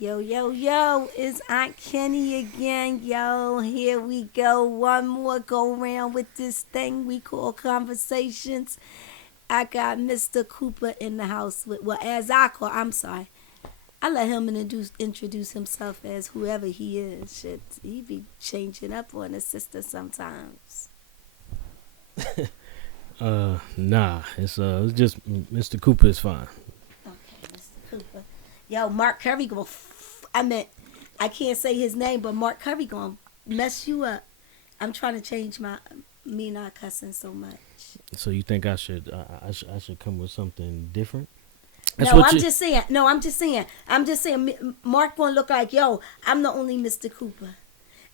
Yo, yo, yo, it's Aunt Kenny again, yo. Here we go. One more go round with this thing we call conversations. I got Mr. Cooper in the house with, well, as I call, I'm sorry. I let him introduce himself as whoever he is. Shit, he be changing up on his sister sometimes. Nah, it's just Mr. Cooper is fine. Okay, Mr. Cooper. Yo, Mark Curry I can't say his name, but Mark Curry gonna mess you up. I'm trying to change me not cussing so much. So you think I should come with something different? I'm just saying. Mark gonna look like, yo, I'm the only Mr. Cooper,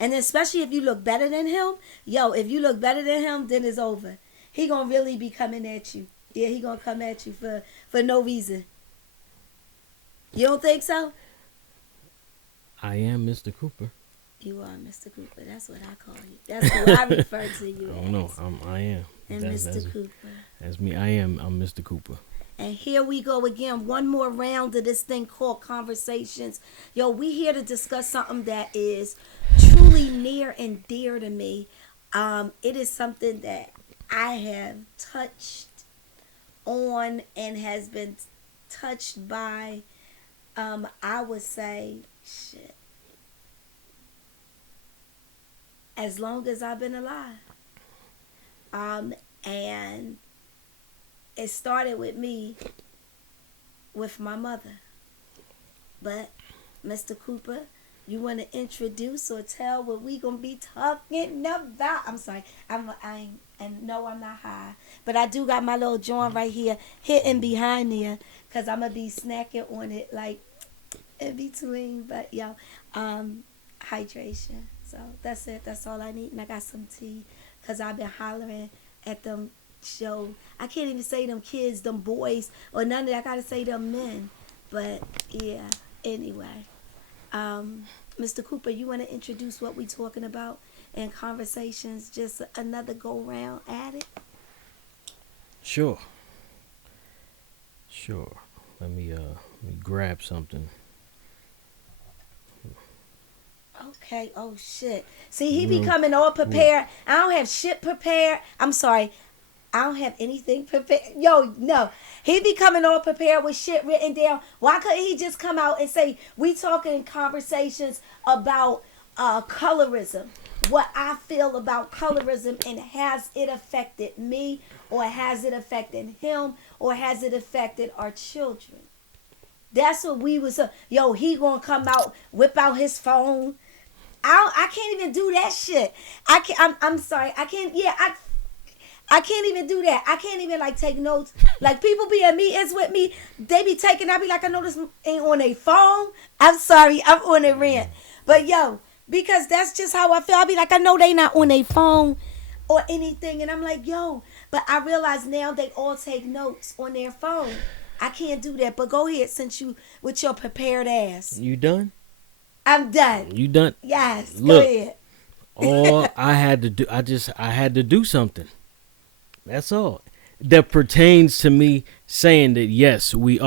and especially if you look better than him, yo, if you look better than him, then it's over. He gonna really be coming at you. Yeah, he gonna come at you for no reason. You don't think so? I am Mr. Cooper. You are Mr. Cooper. That's what I call you. That's who I refer to you as. I don't know. I am. And Mr. Cooper. That's me. I'm Mr. Cooper. And here we go again. One more round of this thing called conversations. Yo, we here to discuss something that is truly near and dear to me. It is something that I have touched on and has been touched by, I would say, shit, as long as I've been alive. And it started with me, with my mother. But, Mr. Cooper, you want to introduce or tell what we going to be talking about? I'm sorry. No, I'm not high. But I do got my little joint right here, hitting behind there, because I'm going to be snacking on it, like, in between. But, yo, hydration. So, that's it. That's all I need. And I got some tea, because I've been hollering at them show. I can't even say them kids, them boys, or none of that. I got to say them men. But, yeah, anyway. Mr. Cooper, you want to introduce what we talking about in conversations? Just another go round at it? Sure. Let me grab something. Okay. Oh shit. See, he be coming all prepared. I don't have shit prepared. I'm sorry. I don't have anything prepared. Yo, no. He be coming all prepared with shit written down. Why couldn't he just come out and say, we talking conversations about colorism? What I feel about colorism, and has it affected me, or has it affected him, or has it affected our children? That's what we was. Yo, he gonna come out, whip out his phone. I can't even do that shit. I'm sorry. I can't. Yeah, I can't even do that. I can't even like take notes. Like people be at meetings with me, they be taking. I be like, I know this ain't on a phone. I'm sorry, I'm on a rant. But yo, because that's just how I feel. I be like, I know they not on a phone or anything, and I'm like, yo. But I realize now they all take notes on their phone. I can't do that. But go ahead, since you with your prepared ass. You done? I'm done. You done? Yes. Look, go ahead. all I had to do, I had to do something. That's all. That pertains to me saying that, yes, we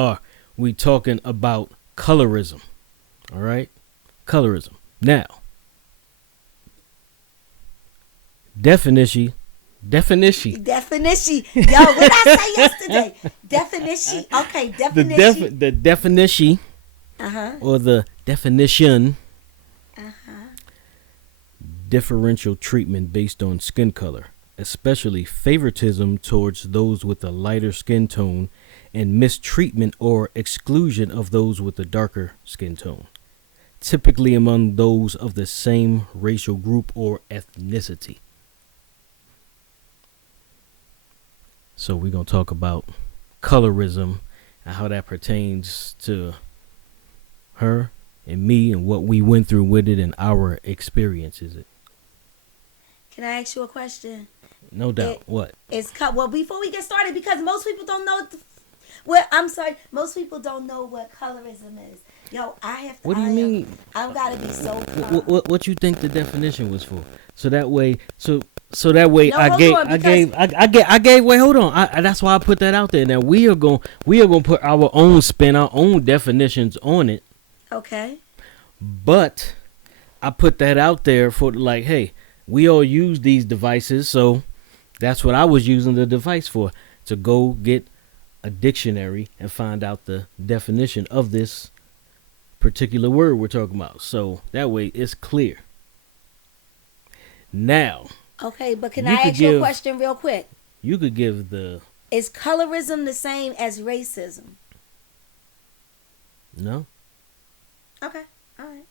talking about colorism. All right? Colorism. Now, definition. Yo, what did I say yesterday? Definition. Okay, definition. The definition. Or the definition. Differential treatment based on skin color, especially favoritism towards those with a lighter skin tone and mistreatment or exclusion of those with a darker skin tone, typically among those of the same racial group or ethnicity. So we're going to talk about colorism and how that pertains to her and me and what we went through with it and our experiences. Can I ask you a question? No doubt. What? Well, before we get started, because most people don't know. Most people don't know what colorism is. Yo, I have to. What do you mean? I've got to be so. What you think the definition was for? So that way. Wait, hold on. That's why I put that out there. Now we are going to put our own spin, our own definitions on it. Okay. But I put that out there for like, hey, we all use these devices, so that's what I was using the device for, to go get a dictionary and find out the definition of this particular word we're talking about. So that way it's clear. Now, Okay, but can you I could ask you a give question real quick? you could give the Is colorism the same as racism? no. Okay, all right.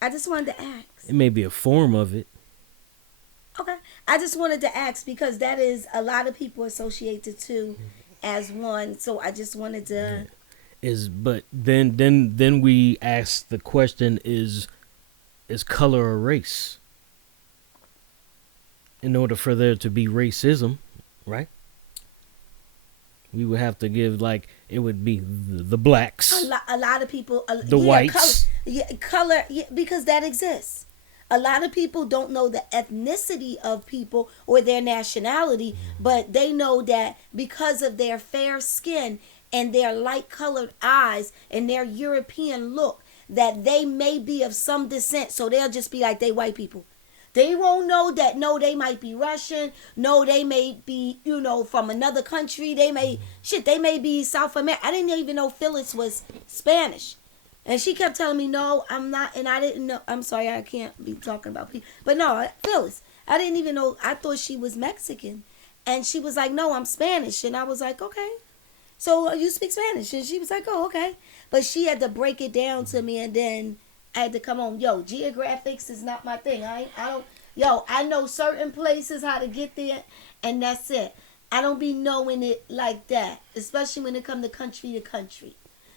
I just wanted to ask. It may be a form of it. Okay, I just wanted to ask because that is a lot of people associate the two as one. So I just wanted to. But then we ask the question: Is color a race? In order for there to be racism, right? We would have to give, like, it would be the blacks, A lot of people. the whites. Color, because that exists. A lot of people don't know the ethnicity of people or their nationality, but they know that because of their fair skin and their light colored eyes and their European look, that they may be of some descent. So they'll just be like, they white people. They won't know that, no, they might be Russian. No, they may be, from another country. They may be South America. I didn't even know Phyllis was Spanish. And she kept telling me, no, I'm not. And I didn't know. I'm sorry, I can't be talking about people. But no, Phyllis, I didn't even know. I thought she was Mexican. And she was like, no, I'm Spanish. And I was like, okay. So you speak Spanish? And she was like, oh, okay. But she had to break it down to me, and then I had to come on. Yo, geographics is not my thing. I know certain places how to get there, and that's it. I don't be knowing it like that, especially when it come to country.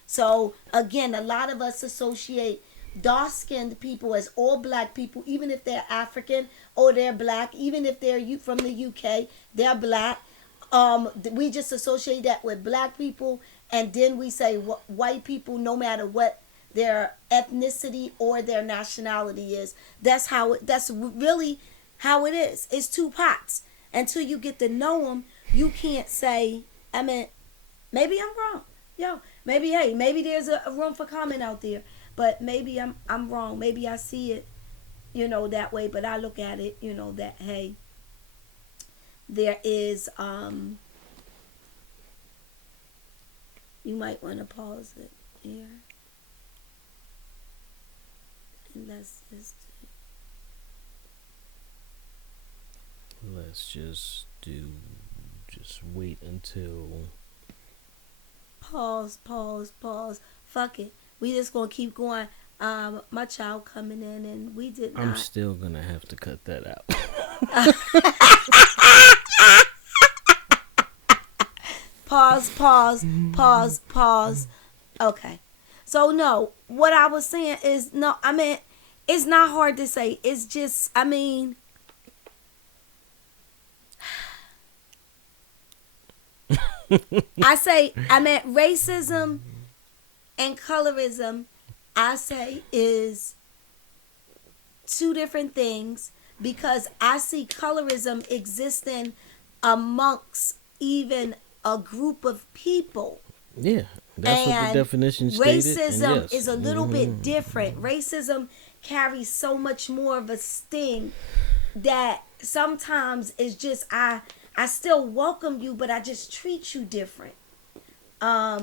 So again, a lot of us associate dark-skinned people as all black people, even if they're African or they're black, even if they're from the UK, they're black. We just associate that with black people, and then we say white people, no matter what their ethnicity or their nationality is. That's really how it is. It's two pots. Until you get to know them, you can't say, maybe I'm wrong. Maybe there's a room for comment out there, but maybe I'm wrong. Maybe I see it, that way, but I look at it, that, hey, there is, you might want to pause it here. And let's just wait until. Pause. Fuck it. We just gonna keep going. My child coming in, and we did not. I'm still gonna have to cut that out. Pause. Okay. So no, what I was saying is no. It's not hard to say. It's just, racism and colorism, I say, is two different things, because I see colorism existing amongst even a group of people. Yeah, that's what the definition stated. Racism is a little bit different. Racism carries so much more of a sting that sometimes it's just I still welcome you, but I just treat you different. I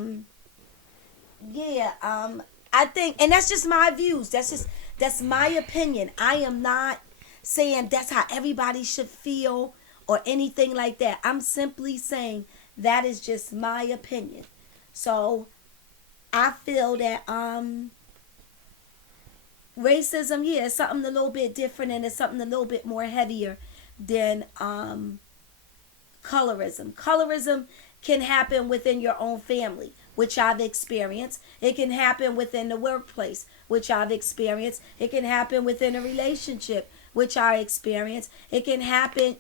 think, and that's just my views. That's my opinion. I am not saying that's how everybody should feel or anything like that. I'm simply saying that is just my opinion. So I feel that racism, is something a little bit different, and it's something a little bit more heavier than colorism. Colorism can happen within your own family, which I've experienced. It can happen within the workplace, which I've experienced. It can happen within a relationship, which I experienced. It can happen,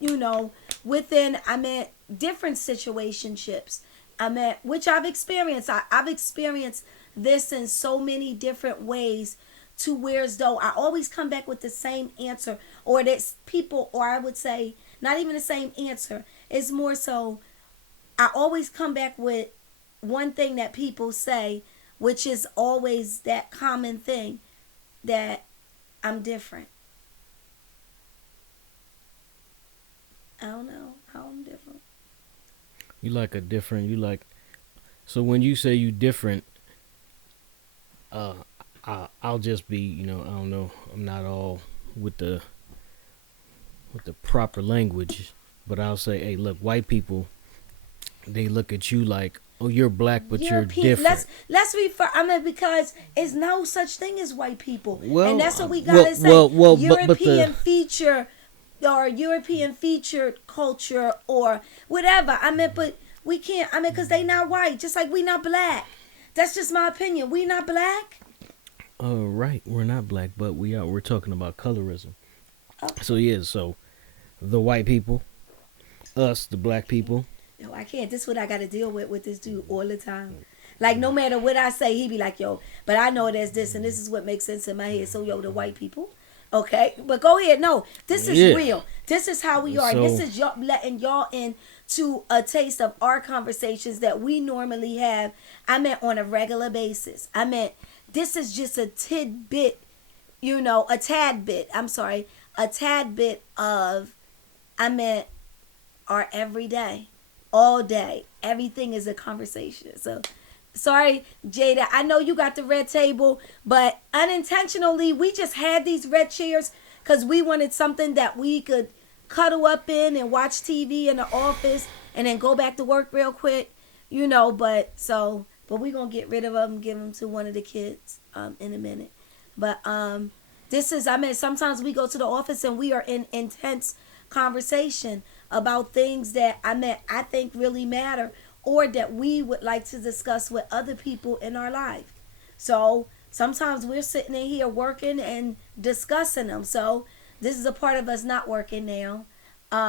within, different situationships, which I've experienced. I've experienced this in so many different ways, to where as though I always come back with the same answer, or that's people, or I would say not even the same answer. It's more so I always come back with one thing that people say, which is always that common thing. that I'm different. I don't know how I'm different. So when you say you different, I'll just be, I don't know, I'm not all with the proper language, but I'll say, hey, look, white people, they look at you like, oh, you're black, but you're different. Let's refer. I mean, because it's no such thing as white people, Well, and that's what we gotta say. European but feature, or European featured culture, or whatever. I mean, but we can't. I mean, because they not white, just like we not black. That's just my opinion. We not black. Right, we're not black, but we are. We're talking about colorism. Okay. So yeah, so the white people, us, the black people. No, I can't. This is what I got to deal with this dude all the time. Like, no matter what I say, he be like, yo, but I know it as this, and this is what makes sense in my head. So, yo, the white people. Okay? But go ahead. No, this is real. This is how we are. This is y'all letting y'all in to a taste of our conversations that we normally have. I meant on a regular basis. I meant this is just a tidbit, a tad bit. I'm sorry. A tad bit of, I meant our everyday. All day. Everything is a conversation. So, sorry, Jada. I know you got the red table, but unintentionally, we just had these red chairs because we wanted something that we could cuddle up in and watch TV in the office and then go back to work real quick, but we're going to get rid of them, give them to one of the kids in a minute. But sometimes we go to the office and we are in intense conversation about things that I think really matter, or that we would like to discuss with other people in our life. So sometimes we're sitting in here working and discussing them. So this is a part of us not working now.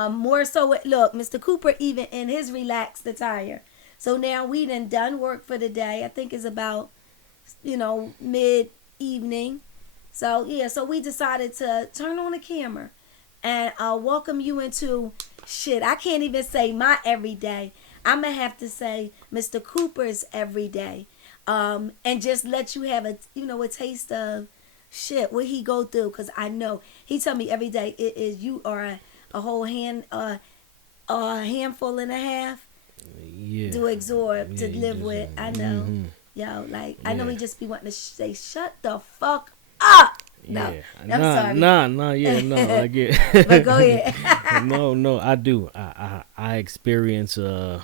More so, look, Mr. Cooper even in his relaxed attire. So now we done work for the day. I think it's about, mid-evening. So yeah, so we decided to turn on the camera and welcome you into I can't even say my everyday. I'm going to have to say Mr. Cooper's everyday. And just let you have a taste of what he go through. Because I know he tell me every day you are a whole a handful and a half to absorb, to live with. I know. Mm-hmm. I know he just be wanting to say, shut the fuck up. No, I'm sorry. I get. But go ahead. No, I do. I experience a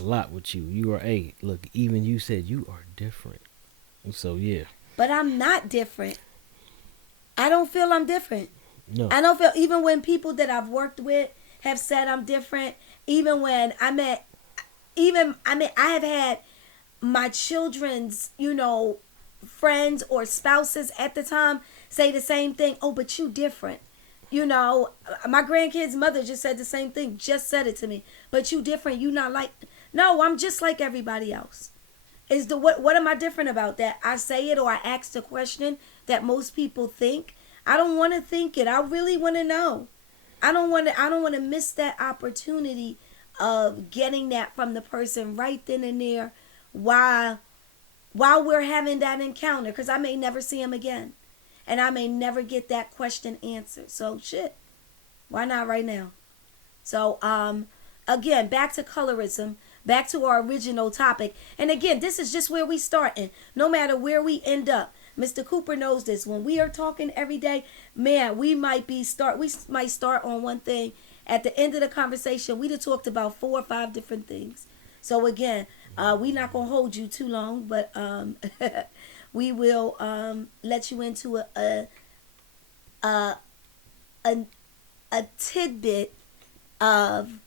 lot with you. You are look. Even you said you are different. So yeah. But I'm not different. I don't feel I'm different. No. I don't feel, even when people that I've worked with have said I'm different. Even when I have had my children's, friends or spouses at the time say the same thing. Oh, but you different. My grandkid's mother just said the same thing. Just said it to me. But you different. You not like. No, I'm just like everybody else. What am I different about that? I say it or I ask the question that most people think. I don't want to think it. I really want to know. I don't want to miss that opportunity of getting that from the person right then and there while we're having that encounter, because I may never see him again. And I may never get that question answered. So, why not right now? So, again, back to colorism, back to our original topic. And again, this is just where we starting. No matter where we end up. Mr. Cooper knows this. When we are talking every day, man, we might start on one thing. At the end of the conversation, we'd have talked about 4 or 5 different things. So, again, we're not going to hold you too long, but we will let you into a tidbit of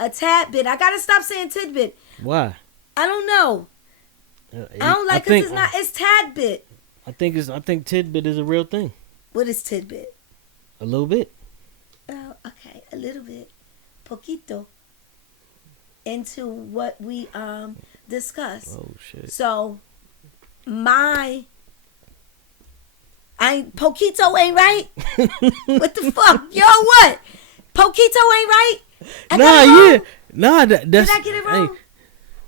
a tad bit. I got to stop saying tidbit. Why? I don't know. I don't like it. It's tad bit. I think tidbit is a real thing. What is tidbit? A little bit. Oh, okay. A little bit. Poquito. Into what we discuss. Oh shit. So Poquito ain't right? What the fuck? Yo, what? Poquito ain't right? That's Did I get it wrong?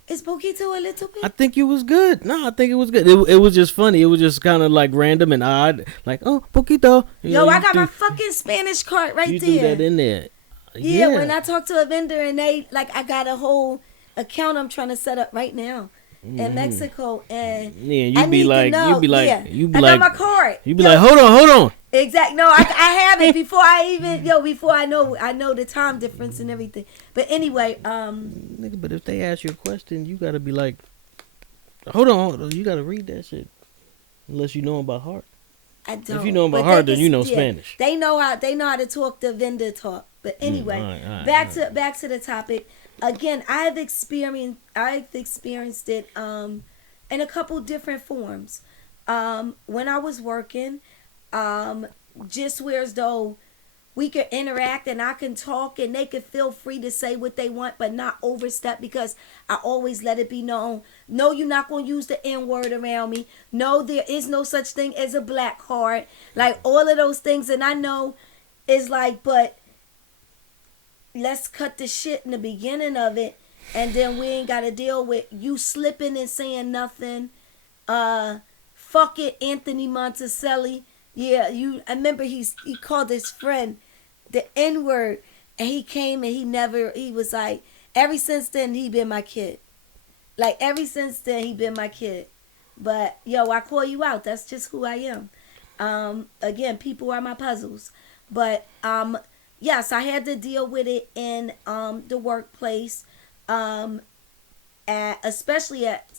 Is Poquito a little I bit? think it was good. No, I think it was good. It was just funny. It was just kind of like random and odd. Like, oh, poquito. Yo, I You got my threw, fucking Spanish card right you threw that there. in there. Yeah, when Yeah. I talk to a vendor and they like, I got a whole account I'm trying to set up right now in Mexico, and Yeah, I need to know. Yeah, I got my card. you be Yo, like, hold on. exact. No, I have it before I even before I know the time difference and everything. But anyway, Nigga, but if they ask you a question, you gotta be like, hold on. You gotta read that shit. Unless you know about heart. I don't. If you know about But heart, they then you know yeah, Spanish. They know how to talk the vendor talk. But anyway, back to the topic. Again, I've experienced it in a couple different forms. When I was working, just where as though we could interact and I can talk and they could feel free to say what they want but not overstep, because I always let it be known, no, you're not going to use the N word around me. No, there is no such thing as a black card. Like all of those things. And I know it's like, but let's cut the shit in the beginning of it, and then we ain't got to deal with you slipping and saying nothing. Fuck it, Anthony Monticelli. Yeah, I remember he called his friend the N word, and he came and he was like, ever since then he been my kid. Like ever since then he been my kid. But yo, I call you out. That's just who I am. Again, people are my puzzles. But yes, I had to deal with it in the workplace, especially at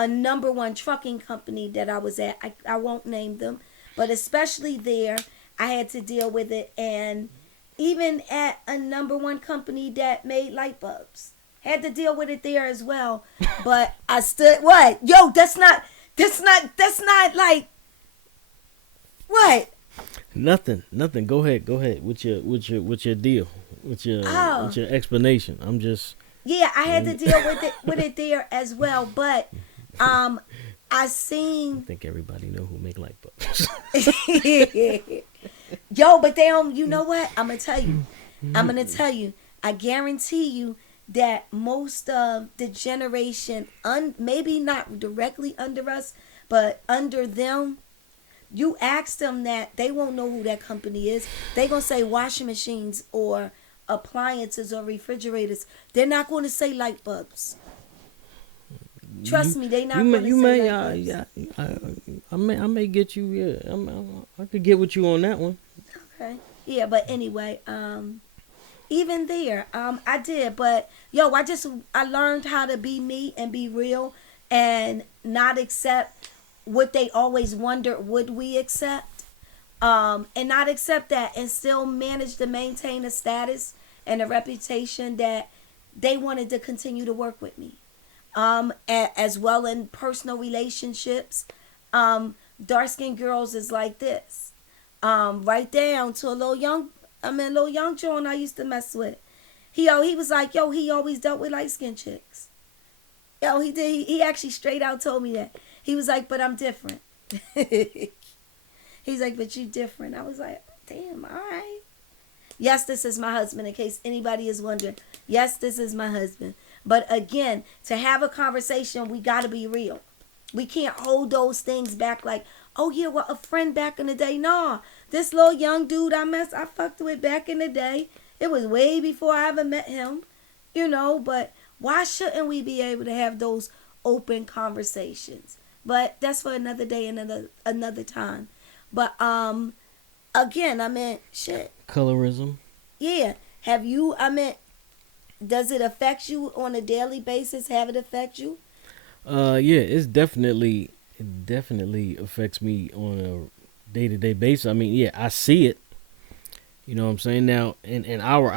a number one trucking company that I was at. I won't name them, but especially there, I had to deal with it. And even at a number one company that made light bulbs, had to deal with it there as well. But I stood, what? Yo, that's not like, what? Nothing. Go ahead. With your deal. With your explanation. I'm just. Yeah, I had to deal with it there as well. But I seen. I think everybody know who make light bulbs. Yo, but they don't. You know what? I'm gonna tell you. I guarantee you that most of the generation, maybe not directly under us, but under them, you ask them that, they won't know who that company is. They gonna say washing machines or appliances or refrigerators. They're not going to say light bulbs. Trust me, they not going to say light bulbs. I may get you. Yeah, I could get with you on that one. Okay. Yeah, but anyway, even there, I did. But yo, I learned how to be me and be real and not accept what they always wondered would we accept, and not accept that, and still manage to maintain a status and a reputation that they wanted to continue to work with me, as well in personal relationships. Dark-skinned girls is like this, right down to a little young John I used to mess with. He was like, yo, he always dealt with light-skinned chicks. Yo, he did. He actually straight out told me that. He was like, but I'm different. He's like, but you different. I was like, damn, all right. Yes, this is my husband, in case anybody is wondering. Yes, this is my husband. But again, to have a conversation, we got to be real. We can't hold those things back like, oh yeah, well, a friend back in the day. Nah, this little young dude I fucked with back in the day. It was way before I ever met him, but why shouldn't we be able to have those open conversations? But that's for another day and another time. But again, shit. Colorism. Yeah. Does it affect you on a daily basis? Have it affect you? Yeah, it definitely affects me on a day-to-day basis. I mean, yeah, I see it. You know what I'm saying? Now, in our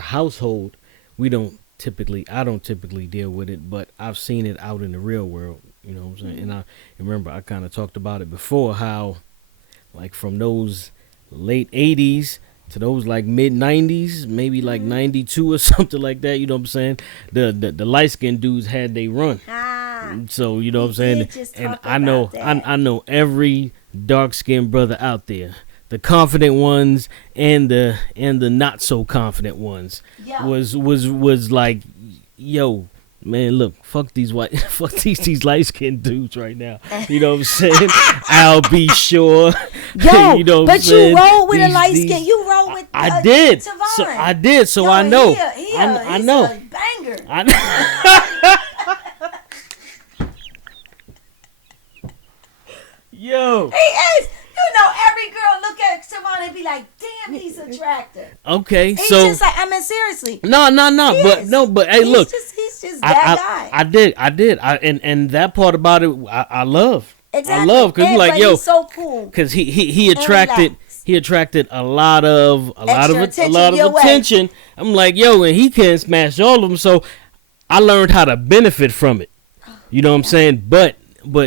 household, I don't typically deal with it, but I've seen it out in the real world. You know what I'm saying? Mm-hmm. And I remember I kind of talked about it before, how like from those late 80s to those like mid 90s, maybe like 92 or something like that. You know what I'm saying? The light skinned dudes had they run. So you know what I'm saying? And I know every dark skinned brother out there the confident ones and the not so confident ones Yeah. was like, yo, man, look, fuck these these light skinned dudes right now. You know what I'm saying? I'll be sure. Yo, you know but you roll with a light skin. these- You roll with I did. Tavon. So I did. So Yo, I know. I I know. A banger. I know. Yo. He is. You know, every girl look at Tavon and be like, "Damn, he's attractive." Okay, He's so just like, I mean, seriously. no, but hey, look, He's just that guy. I did, and that part about it, I love. Exactly. I love because Yeah, like, but yo, he's so cool. because he attracted relax. a lot of your way. attention. I'm like, yo, and he can't smash all of them, so I learned how to benefit from it. You know what I'm saying? But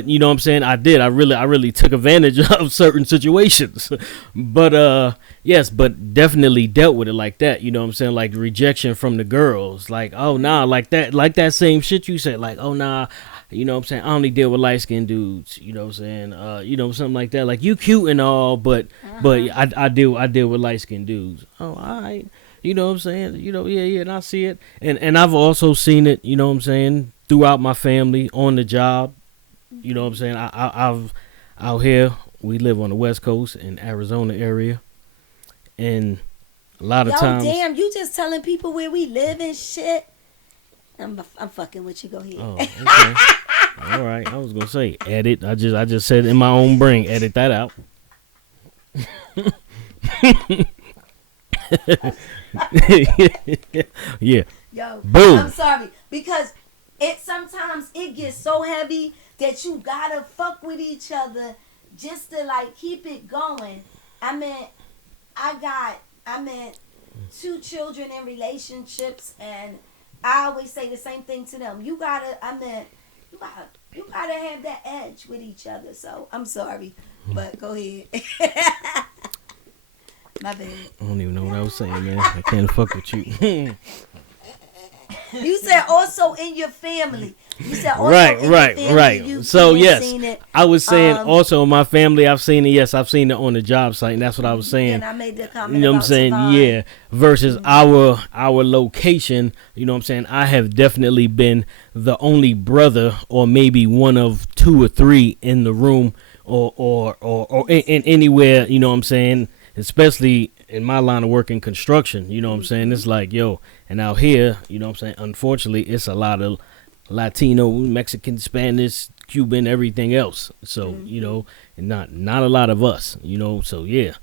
you know what I'm saying? I really took advantage of certain situations. But yes, but definitely dealt with it like that. You know what I'm saying? Like rejection from the girls. Like, oh nah, like that same shit you said. Like, oh nah, you know what I'm saying? I only deal with light skinned dudes. You know what I'm saying? You know, something like that. Like you cute and all, but I deal with light skinned dudes. Oh, all right. You know what I'm saying? You know, yeah, and I see it. And I've also seen it, you know what I'm saying, throughout my family, on the job. You know what I'm saying? I've out here, we live on the West Coast in Arizona area. And a lot of times. Damn, you just telling people where we live and shit. I'm fucking with you. Go ahead. Oh, okay. All right. I was gonna say edit. I just said in my own brain, edit that out. Yeah. Yo, Boom. I'm sorry because sometimes it gets so heavy that you gotta fuck with each other just to like keep it going. I mean, 2 children in relationships, and I always say the same thing to them. You gotta have that edge with each other. So I'm sorry, but go ahead. My bad. I don't even know what I was saying, man. I can't fuck with you. You said also in your family. You said also Right. in your family, So yes, seen it. I was saying also in my family, I've seen it. Yes, I've seen it on the job site, and that's what I was saying. And I made the comment. You know what I'm saying? Savon. Yeah. Versus our location. You know what I'm saying? I have definitely been the only brother, or maybe one of 2 or 3 in the room, or in anywhere. You know what I'm saying? Especially in my line of work in construction. You know what I'm saying? It's like, yo, and out here, you know what I'm saying? Unfortunately, it's a lot of Latino, Mexican, Spanish, Cuban, everything else. So, you know, and not a lot of us, you know. So yeah,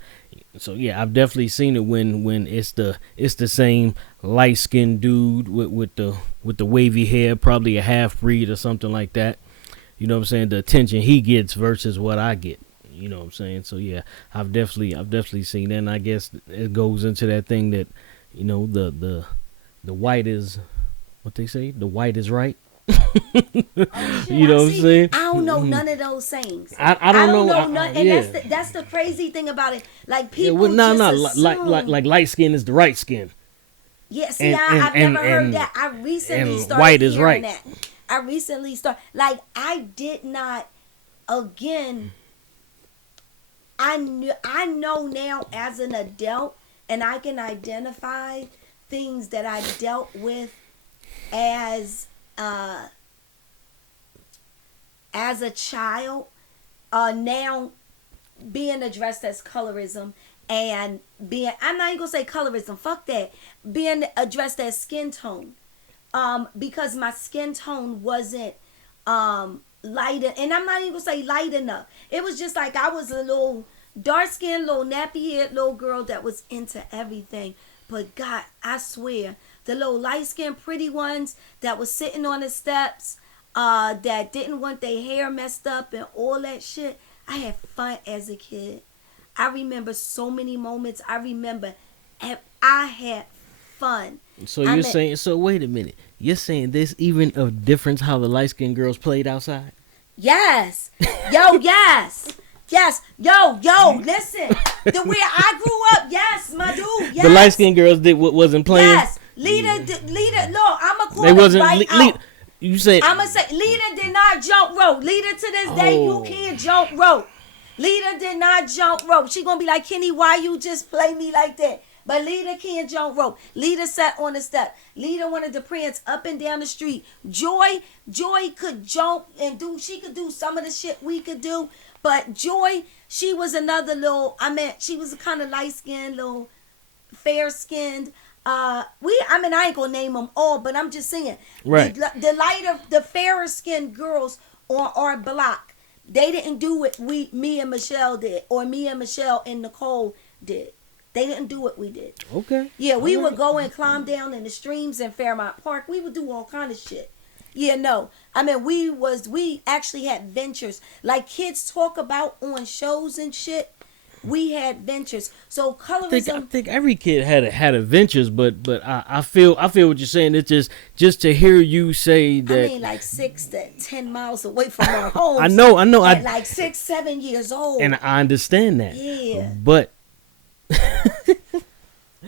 I've definitely seen it when it's the same light skinned dude with the wavy hair, probably a half breed or something like that. You know what I'm saying? The attention he gets versus what I get. You know what I'm saying? So yeah, I've definitely seen that. And I guess it goes into that thing that, you know, the white is what they say, the white is right. You know what I'm saying? I don't know none of those sayings. I don't know none, and that's the crazy thing about it. Like people assume. like light skin is the right skin. Yeah, see, I've never heard that. I recently started white is hearing right. that. I recently started, like, I did not, again, I know now as an adult, and I can identify things that I dealt with as a child, now being addressed as colorism, and I'm not even gonna say colorism, fuck that, being addressed as skin tone, because my skin tone wasn't light, and I'm not even gonna say light enough. It was just like I was a little dark skinned, little nappy haired little girl that was into everything. But God, I swear, the little light skinned pretty ones that was sitting on the steps, that didn't want their hair messed up and all that shit, I had fun as a kid. I remember so many moments. I had fun. So you're saying, so wait a minute. You're saying there's even a difference how the light-skinned girls played outside? Yes. Yo, yes. Yes. Yo, listen. The way I grew up, yes, my dude, yes. The light-skinned girls wasn't playing? Yes. Leader, no, I'm going to call they it wasn't right out. You said... I'm going to say, Leader did not jump rope. Leader to this day, you can't jump rope. Lita did not jump rope. She gonna be like, Kenny, why you just play me like that? But Lita can't jump rope. Lita sat on the step. Lita wanted to prance up and down the street. Joy could jump and she could do some of the shit we could do. But Joy, she was another little, she was a kind of light-skinned, little fair-skinned. I ain't gonna name them all, but I'm just saying. Right. The fairer-skinned girls on our block, they didn't do what me and Michelle did, or me and Michelle and Nicole did. They didn't do what we did. Okay. Yeah, we would go and climb down in the streams in Fairmount Park. We would do all kind of shit. Yeah, no. We actually had ventures. Like kids talk about on shows and shit. We had ventures. So colorism. I think every kid had adventures, but I feel what you're saying. It's just to hear you say that. Like 6 to 10 miles away from our homes. I know. At like 6, 7 years old. And I understand that. Yeah. But.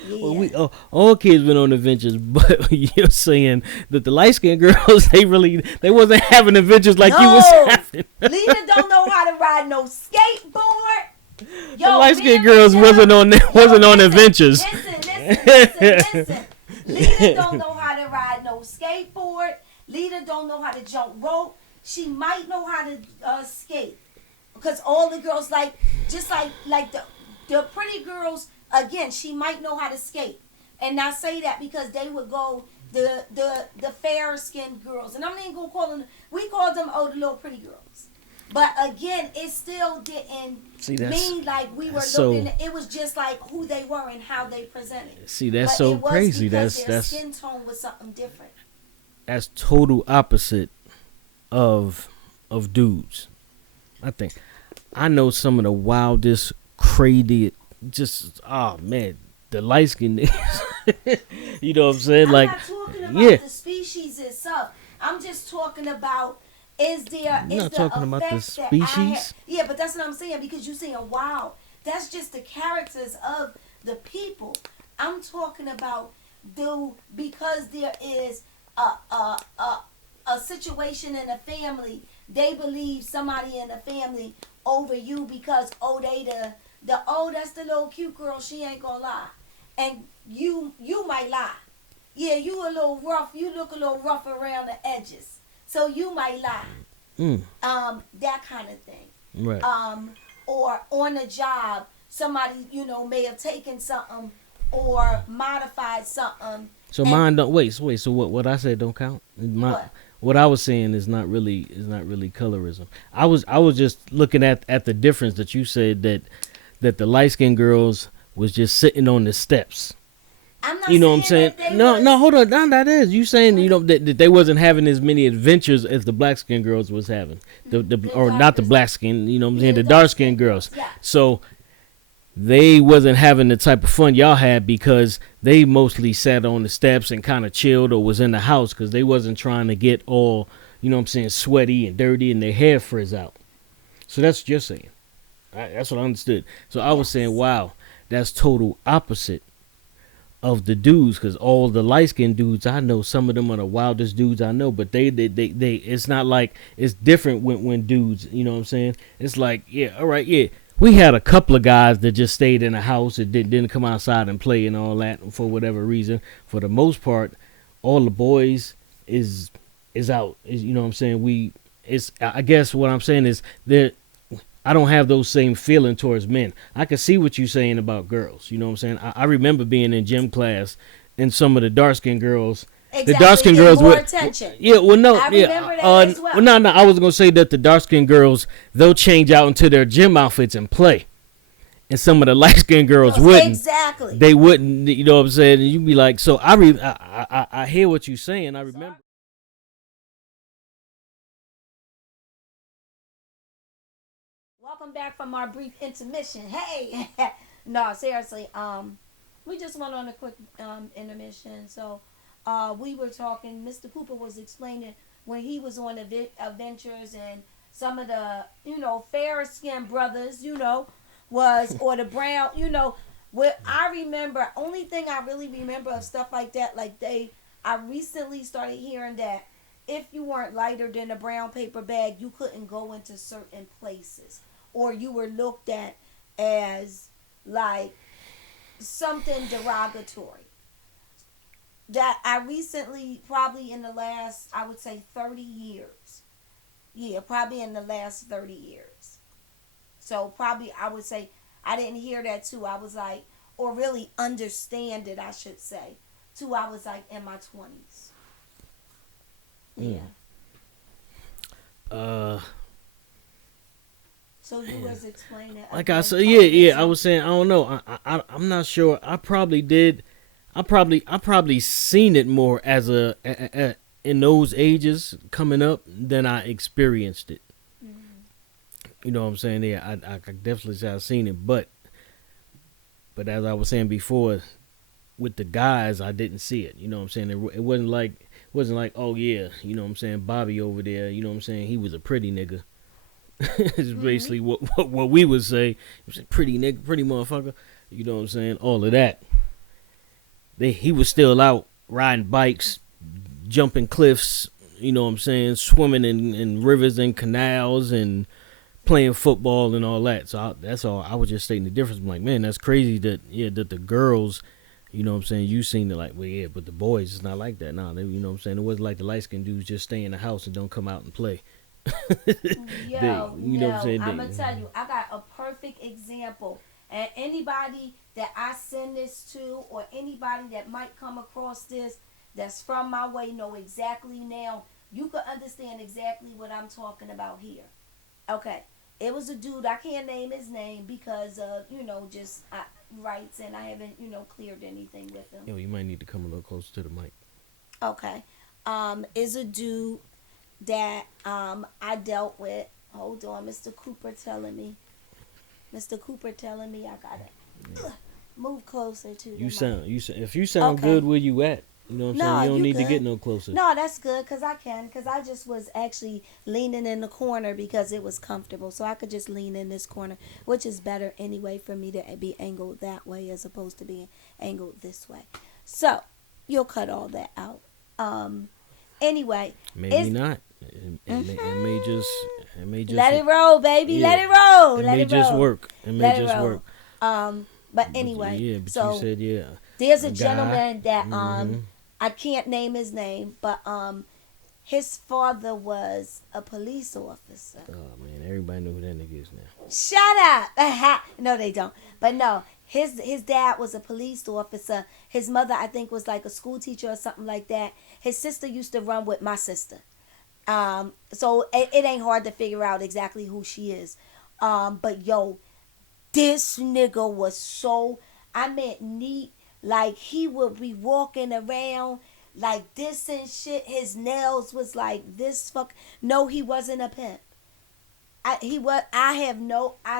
Well, we all kids been on adventures, but you're saying that the light skinned girls they wasn't having adventures like you was having. Lita don't know how to ride no skateboard. The light skinned girls wasn't on adventures. Listen. Lita don't know how to ride no skateboard. Lita don't know how to jump rope. She might know how to skate, because all the girls like the pretty girls. Again, she might know how to skate, and I say that because they would go the fair skinned girls, and I'm not even gonna call them. We called them the little pretty girls, but again, it still didn't mean like we were looking. It was just like who they were and how they presented. See, that's so crazy. Their skin tone was something different. That's total opposite of dudes. I think I know some of the wildest, crazy. Just the light skinned niggas. You know what I'm saying? I'm like, not talking about the species itself. I'm just talking about talking about the species. Yeah, but that's what I'm saying, because you're saying wow, that's just the characters of the people. I'm talking about because there is a situation in a family, they believe somebody in the family over you because that's the little cute girl, she ain't gonna lie. And you might lie. Yeah, you a little rough, you look a little rough around the edges. So you might lie. That kind of thing. Right. Or on a job, somebody, may have taken something or modified something. So mine don't wait, so what I said don't count? What I was saying is not really colorism. I was just looking at the difference that you said that the light skinned girls was just sitting on the steps. I'm not what I'm saying? No, hold on. No, that is. You saying, that they wasn't having as many adventures as the black skinned girls was having. Or not the black skin, what I'm saying, the dark skinned girls. Yeah. So they wasn't having the type of fun y'all had because they mostly sat on the steps and kind of chilled or was in the house because they wasn't trying to get all, sweaty and dirty and their hair frizz out. So that's what you're saying. That's what I understood. So I was saying, wow, that's total opposite of the dudes, because all the light-skinned dudes I know, some of them are the wildest dudes I know, but they it's not like it's different when dudes, you know what I'm saying? It's like, yeah, all right, yeah. We had a couple of guys that just stayed in the house and didn't come outside and play and all that for whatever reason. For the most part, all the boys is out. You know what I'm saying? I guess what I'm saying is that I don't have those same feeling towards men. I can see what you're saying about girls. You know what I'm saying? I remember being in gym class and some of the dark-skinned girls. Exactly. The dark-skinned girls more attention. Yeah, well, no. I remember that as well. No, I was going to say that the dark-skinned girls, they'll change out into their gym outfits and play. And some of the light-skinned girls wouldn't. Exactly. They wouldn't, you know what I'm saying? And you'd be like, so I hear what you're saying. I remember. Welcome back from our brief intermission. Hey, no, seriously. We just went on a quick intermission. So, we were talking. Mr. Cooper was explaining when he was on adventures, and some of the fair skinned brothers, was or the brown, What I remember, only thing I really remember of stuff like that, I recently started hearing that if you weren't lighter than a brown paper bag, you couldn't go into certain places. or you were looked at as like something derogatory. That I recently, probably in the last, I would say 30 years. Yeah, probably in the last 30 years. So probably I would say I didn't hear that too. I was like, or really understand it, I should say. Too, I was like in my 20s. Yeah. So you was explaining. Like I said, yeah. I was saying, I don't know. I'm not sure. I probably did. I probably seen it more as a in those ages coming up than I experienced it. Mm-hmm. You know what I'm saying? Yeah, I could definitely say I've seen it, but as I was saying before, with the guys, I didn't see it. You know what I'm saying? It wasn't like, oh yeah, you know what I'm saying, Bobby over there, you know what I'm saying, he was a pretty nigga. It's basically what we would say. He was a pretty nigga, pretty motherfucker. You know what I'm saying? All of that. He was still out riding bikes, jumping cliffs, you know what I'm saying, swimming in rivers and canals and playing football and all that. So that's all. I was just stating the difference. I'm like, man, that's crazy that the girls, you know what I'm saying, you seen it like, well, yeah, but the boys, it's not like that. Nah, you know what I'm saying, it wasn't like the light-skinned dudes just stay in the house and don't come out and play. Yo, know what I'm saying? I'm going to tell you, I got a perfect example. And anybody that I send this to, or anybody that might come across this that's from my way, know exactly now. You can understand exactly what I'm talking about here. Okay. It was a dude, I can't name his name because of, just rights, and I haven't, cleared anything with him. Yo, you might need to come a little closer to the mic. Okay. Is a dude that I dealt with. Hold on, Mr. Cooper telling me I gotta move closer to the mic. If you sound good where you at, you know what I'm saying, you don't need to get no closer. No, that's good because I just was actually leaning in the corner because it was comfortable, so I could just lean in this corner, which is better anyway for me to be angled that way as opposed to being angled this way. So you'll cut all that out. Anyway, maybe not. It may just let it roll, baby. Yeah. Let it roll. It may just work. It may just work. But anyway, but so you said there's a gentleman that I can't name his name, but his father was a police officer. Oh man, everybody know who that nigga is now. Shut up. No, they don't. But no, his dad was a police officer. His mother, I think, was like a school teacher or something like that. His sister used to run with my sister. So it ain't hard to figure out exactly who she is. But yo, this nigga was so, neat. Like, he would be walking around like this and shit. His nails was like this. No, he wasn't a pimp. I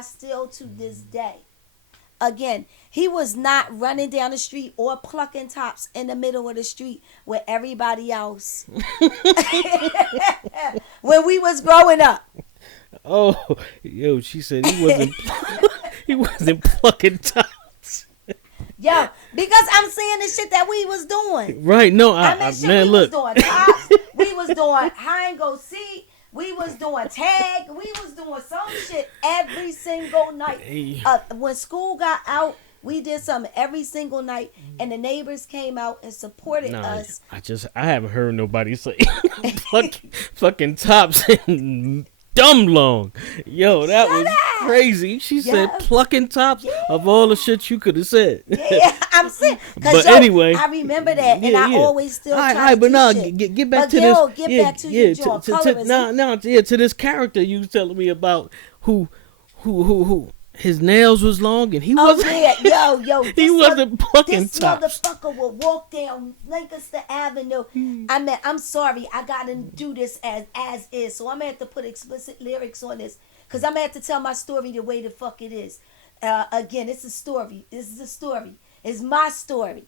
still to this day. Again, he was not running down the street or plucking tops in the middle of the street with everybody else. When we was growing up. Oh, yo, she said he wasn't plucking tops. Yo, because I'm seeing the shit that we was doing. Right, no, we was doing tops, we was doing high and go seek. We was doing tag. We was doing some shit every single night. When school got out, we did something every single night, and the neighbors came out and supported us. I haven't heard nobody say fucking tops in dumb long. Yo, that was crazy. She said plucking tops of all the shit you could have said. Yeah, I'm saying. But anyway, I remember that, and I always still try to do shit. Get back to this. Get back to your job. To this character you was telling me about who his nails was long and he wasn't. Yo, he wasn't plucking tops. This motherfucker would walk down Lancaster Avenue. I'm sorry, I gotta do this as is, so I'm gonna have to put explicit lyrics on this, cause I'm gonna have to tell my story the way the fuck it is. Again, it's a story. This is a story. It's my story.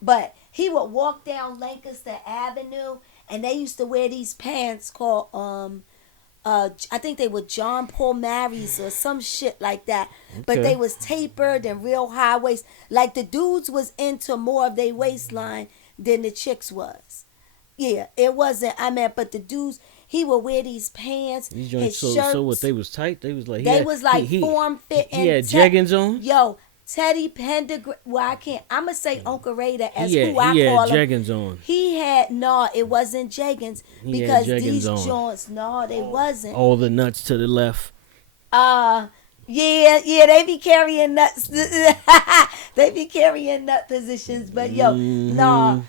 But he would walk down Lancaster Avenue, and they used to wear these pants called I think they were John Paul Marys or some shit like that. Okay. But they was tapered and real high waist. Like the dudes was into more of their waistline than the chicks was. Yeah, it wasn't. I mean, but the dudes, he would wear these pants, These his joints, shirts. so what? They was tight. They was like They was like form fit he and had jeggings on. Yo, Teddy Pendergrass. Well, I can't. I'ma say Uncle Raider as who I He had call him. jeggings on. He had it wasn't jeggings He had because jeggings these on. joints, they wasn't. All the nuts to the left. Yeah, they be carrying nuts. They be carrying nut positions, but yo, but no,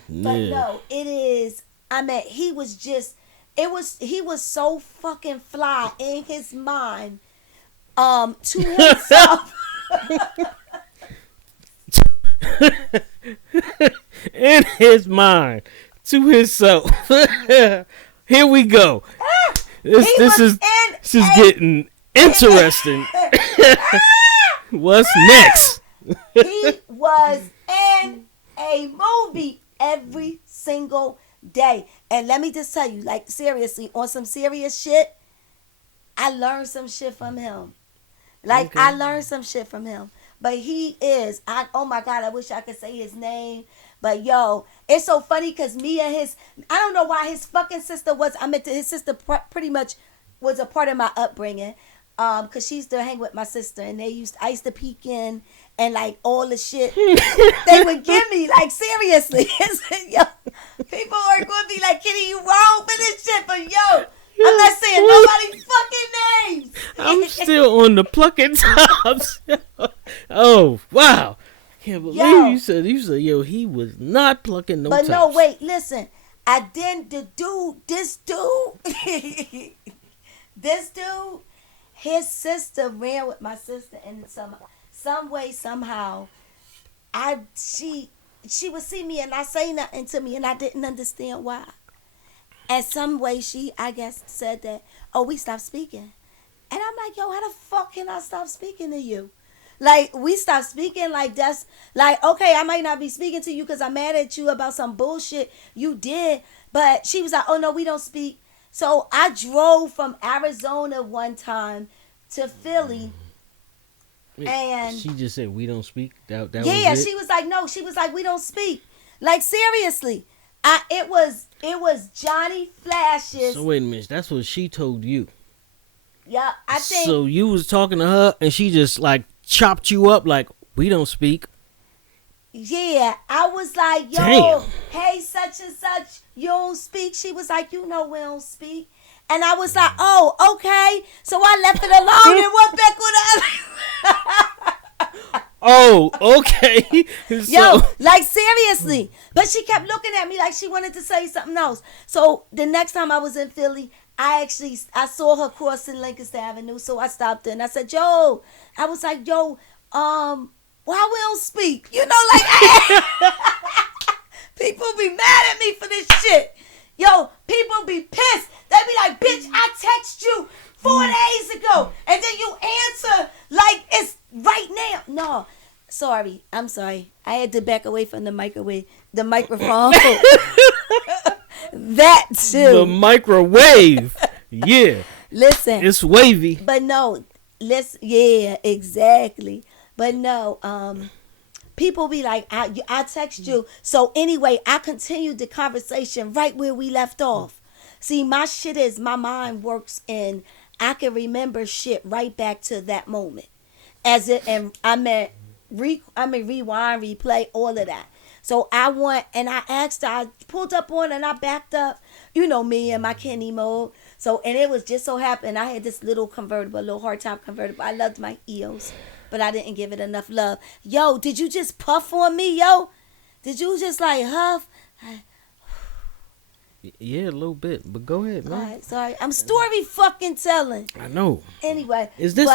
it is. I mean, he was so fucking fly in his mind, to himself. In his mind, to himself. Here we go. This is getting interesting. What's next? He was in a movie every single day. And let me just tell you, like, seriously, on some serious shit, I learned some shit from him. Like, okay. I learned some shit from him. But he is, oh my God, I wish I could say his name. But yo, it's so funny because me and I don't know why his fucking sister his sister pretty much was a part of my upbringing. Cause she used to hang with my sister, and I used to peek in, and like all the shit they would give me, like, seriously. Yo, people are gonna be like, "Kitty, you wrong for this shit," but yo, I'm not saying nobody's fucking names. I'm still on the plucking tops. Oh wow, I can't believe you said yo, he was not plucking no tops. But no, wait, listen, this dude. His sister ran with my sister, and some way, somehow, she would see me and not say nothing to me, and I didn't understand why. And some way she, I guess, said that, we stopped speaking. And I'm like, yo, how the fuck can I stop speaking to you? Like, we stopped speaking, like, that's, like, okay, I might not be speaking to you because I'm mad at you about some bullshit you did, but she was like, oh, no, we don't speak. So I drove from Arizona one time to Philly. Wait, and she just said we don't speak. That yeah, was it? she was like, no, she was like, we don't speak. Like, seriously. It was Johnny Flashes. So wait a minute, that's what she told you. Yeah, I think. So you was talking to her and she just like chopped you up like we don't speak. Yeah, I was like, yo, damn. Hey, such and such, you don't speak. She was like, you know we don't speak. And I was like, oh, okay. So I left it alone and went back with her. Oh, okay. Yo, like, seriously. But she kept looking at me like she wanted to say something else. So the next time I was in Philly, I saw her crossing Lancaster Avenue. So I stopped her and I said, yo, why we don't speak? You know, like, people be mad at me for this shit. Yo, people be pissed. They be like, bitch, I text you 4 days ago. And then you answer like it's right now. No, sorry. I'm sorry. I had to back away from the microphone. That too. The microwave. Yeah. Listen. It's wavy. But no, yeah, exactly. But no, people be like, I text you. So anyway, I continued the conversation right where we left off. See, my shit is, my mind works and I can remember shit right back to that moment. And I meant rewind, replay, all of that. So I asked her, I pulled up on and I backed up, you know me and my Kenny mode. So, and it was just so happened, I had this little convertible, a little hardtop convertible. I loved my EOS. But I didn't give it enough love. Yo, did you just puff on me, yo? Did you just like huff? Yeah, a little bit. But go ahead, man. All right, sorry. I'm story fucking telling. I know. Anyway. Is this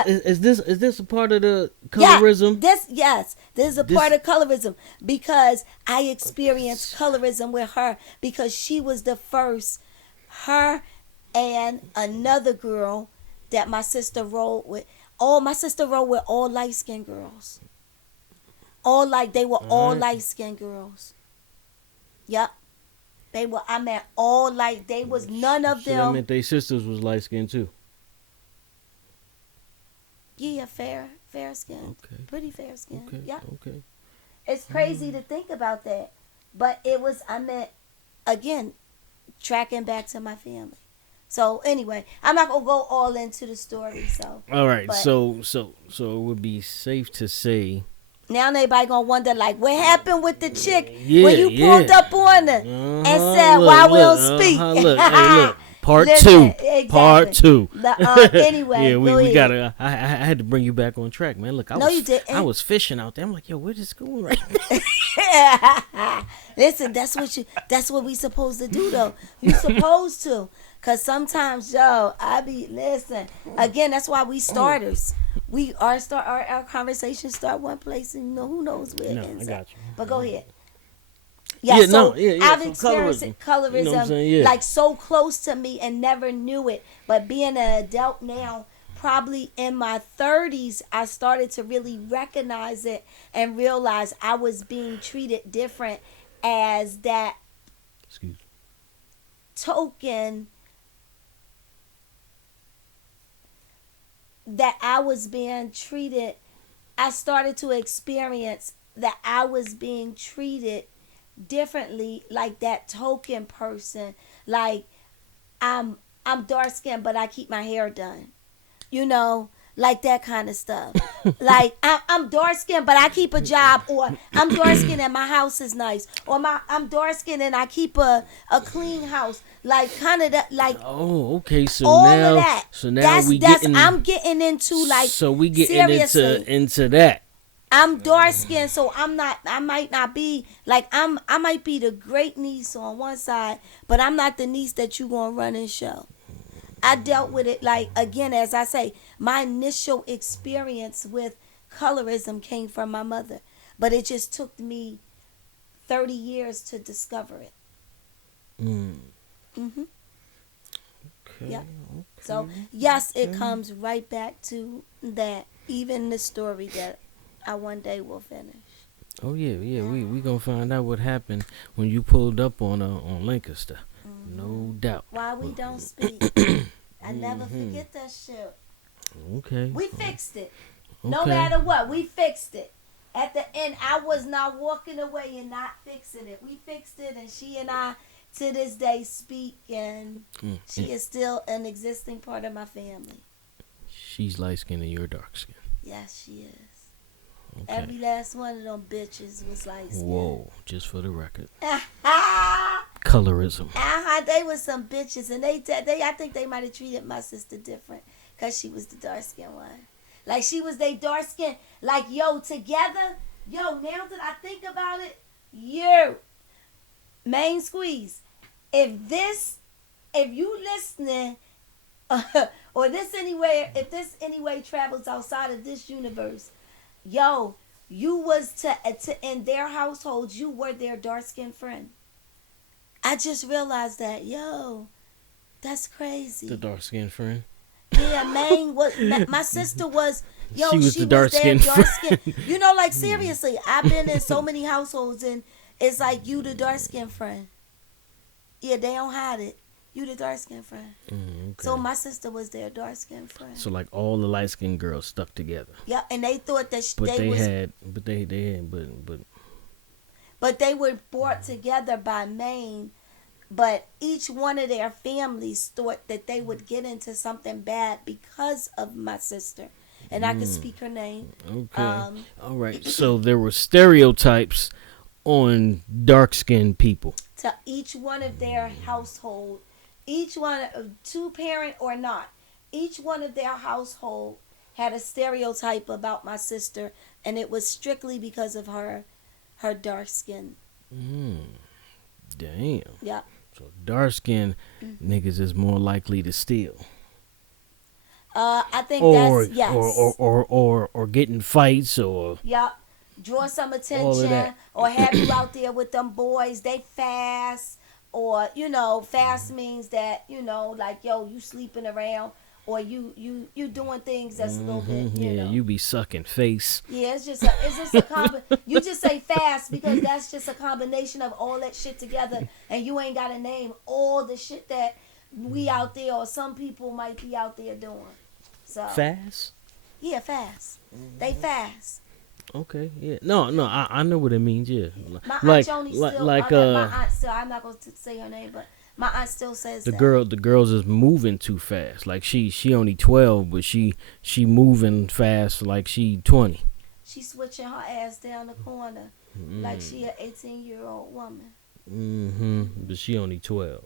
a part of the colorism? Yeah, this is a part of colorism. Because I experienced colorism with her. Because she was the first. Her and another girl that my sister rolled with. My sister rolled with all light-skinned girls. All light-skinned girls. Yep. They were, all light. They was none of them. That meant they sisters was light-skinned too. Yeah, fair skin. Okay. Pretty fair skin. Okay. Yeah. Okay. It's crazy to think about that. But it was, again, tracking back to my family. So anyway, I'm not gonna go all into the story. So All right. but So it would be safe to say. now everybody gonna wonder like what happened with the chick Yeah, when you pulled up on her and said look, why we look, don't speak. look, hey, look. Part Listen, two. exactly. Part two. Anyway, yeah, go we ahead. gotta. I had to bring you back on track, man. Look, No, you didn't. I was fishing out there. I'm like, yo, where's this going right now? Listen, that's what we supposed to do though. You supposed to. Cause sometimes, yo, listen. Again, that's why we starters. We our conversations start one place and who knows where it ends. I got you. But go ahead. Yeah, so I've so experienced colorism you know what I'm saying? Yeah. like so close to me and never knew it. But being an adult now, probably in my 30s, I started to really recognize it and realize I was being treated different as that token that I was being treated. I started to experience that I was being treated differently, like that token person. Like I'm dark skinned but I keep my hair done, like that kind of stuff. Like I'm dark skinned but I keep a job, or I'm dark skinned and my house is nice, or I'm dark skinned and I keep a clean house, like kind of that, like okay, so all now of that. I'm getting into like, so we getting seriously, into that. I'm dark skinned, so I might not be like, I might be the great niece on one side, but I'm not the niece that you gonna run and show. I dealt with it, like, again, as I say, my initial experience with colorism came from my mother, but it just took me 30 years to discover it. Okay. Yeah. Okay. So yes, it comes right back to that. Even the story that I one day will finish. Oh yeah. We gonna find out what happened when you pulled up on Lancaster. No doubt. Why we don't speak? I never forget that shit. Okay. We fixed it. Okay. No matter what, we fixed it. At the end, I was not walking away and not fixing it. We fixed it, and she and I, to this day, speak, and she is still an existing part of my family. She's light skinned and you're dark skinned. Yes, she is. Okay. Every last one of them bitches was light skinned. Whoa, just for the record. Colorism. They was some bitches, and they I think they might have treated my sister different because she was the dark skinned one. Like, she was they dark skin. Like, together, now that I think about it, main squeeze. If you listening, or if this anyway travels outside of this universe, you was to in their households, you were their dark skinned friend. I just realized that, that's crazy. The dark skinned friend. Yeah, my sister was, she was the dark skinned friend. Like, seriously, I've been in so many households and it's like, you the dark skinned friend. Yeah, they don't hide it. You the dark skinned friend. Okay. So my sister was their dark skinned friend. So like all the light skinned girls stuck together. Yeah, and they thought that But they were brought together by Maine. But each one of their families thought that they would get into something bad because of my sister. And I could speak her name. Okay. All right. So there were stereotypes on dark-skinned people. To each one of their household, each one, 2-parent or not, each one of their household had a stereotype about my sister. And it was strictly because of her dark skin. Damn. Yeah. So dark skinned niggas is more likely to steal. I think that's yes. Or get in fights or draw some attention, or have you out there with them boys. They fast, or fast means that like you sleeping around. Or you doing things that's a little bit, you be sucking face. Yeah, it's just a you just say fast because that's just a combination of all that shit together, and you ain't got to name all the shit that we out there or some people might be out there doing. So fast? Yeah, fast. They fast. Okay, yeah. No, I know what it means, yeah. My aunt Joni still, my aunt still, I'm not going to say her name, but My aunt still says The that. girls is moving too fast. Like she only 12, but she moving fast like she 20. She's switching her ass down the corner like she an 18-year-old woman. But she only 12.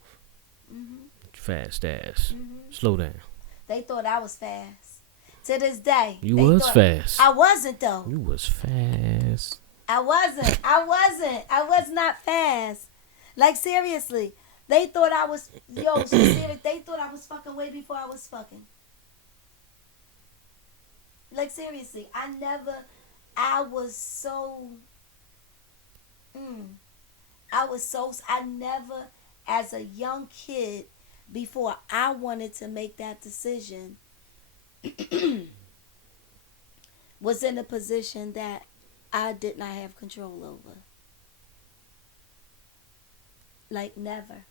Mhm. Fast ass. Mhm. Slow down. They thought I was fast. To this day, You they was thought fast. I wasn't though. You was fast. I wasn't. I wasn't. I was not fast. Like seriously, they thought I was. Yo, serious. They thought I was fucking way before I was fucking. Like seriously, I never. I was so. Mm, I was so. I never, as a young kid, before I wanted to make that decision, was in a position that I did not have control over. Like never.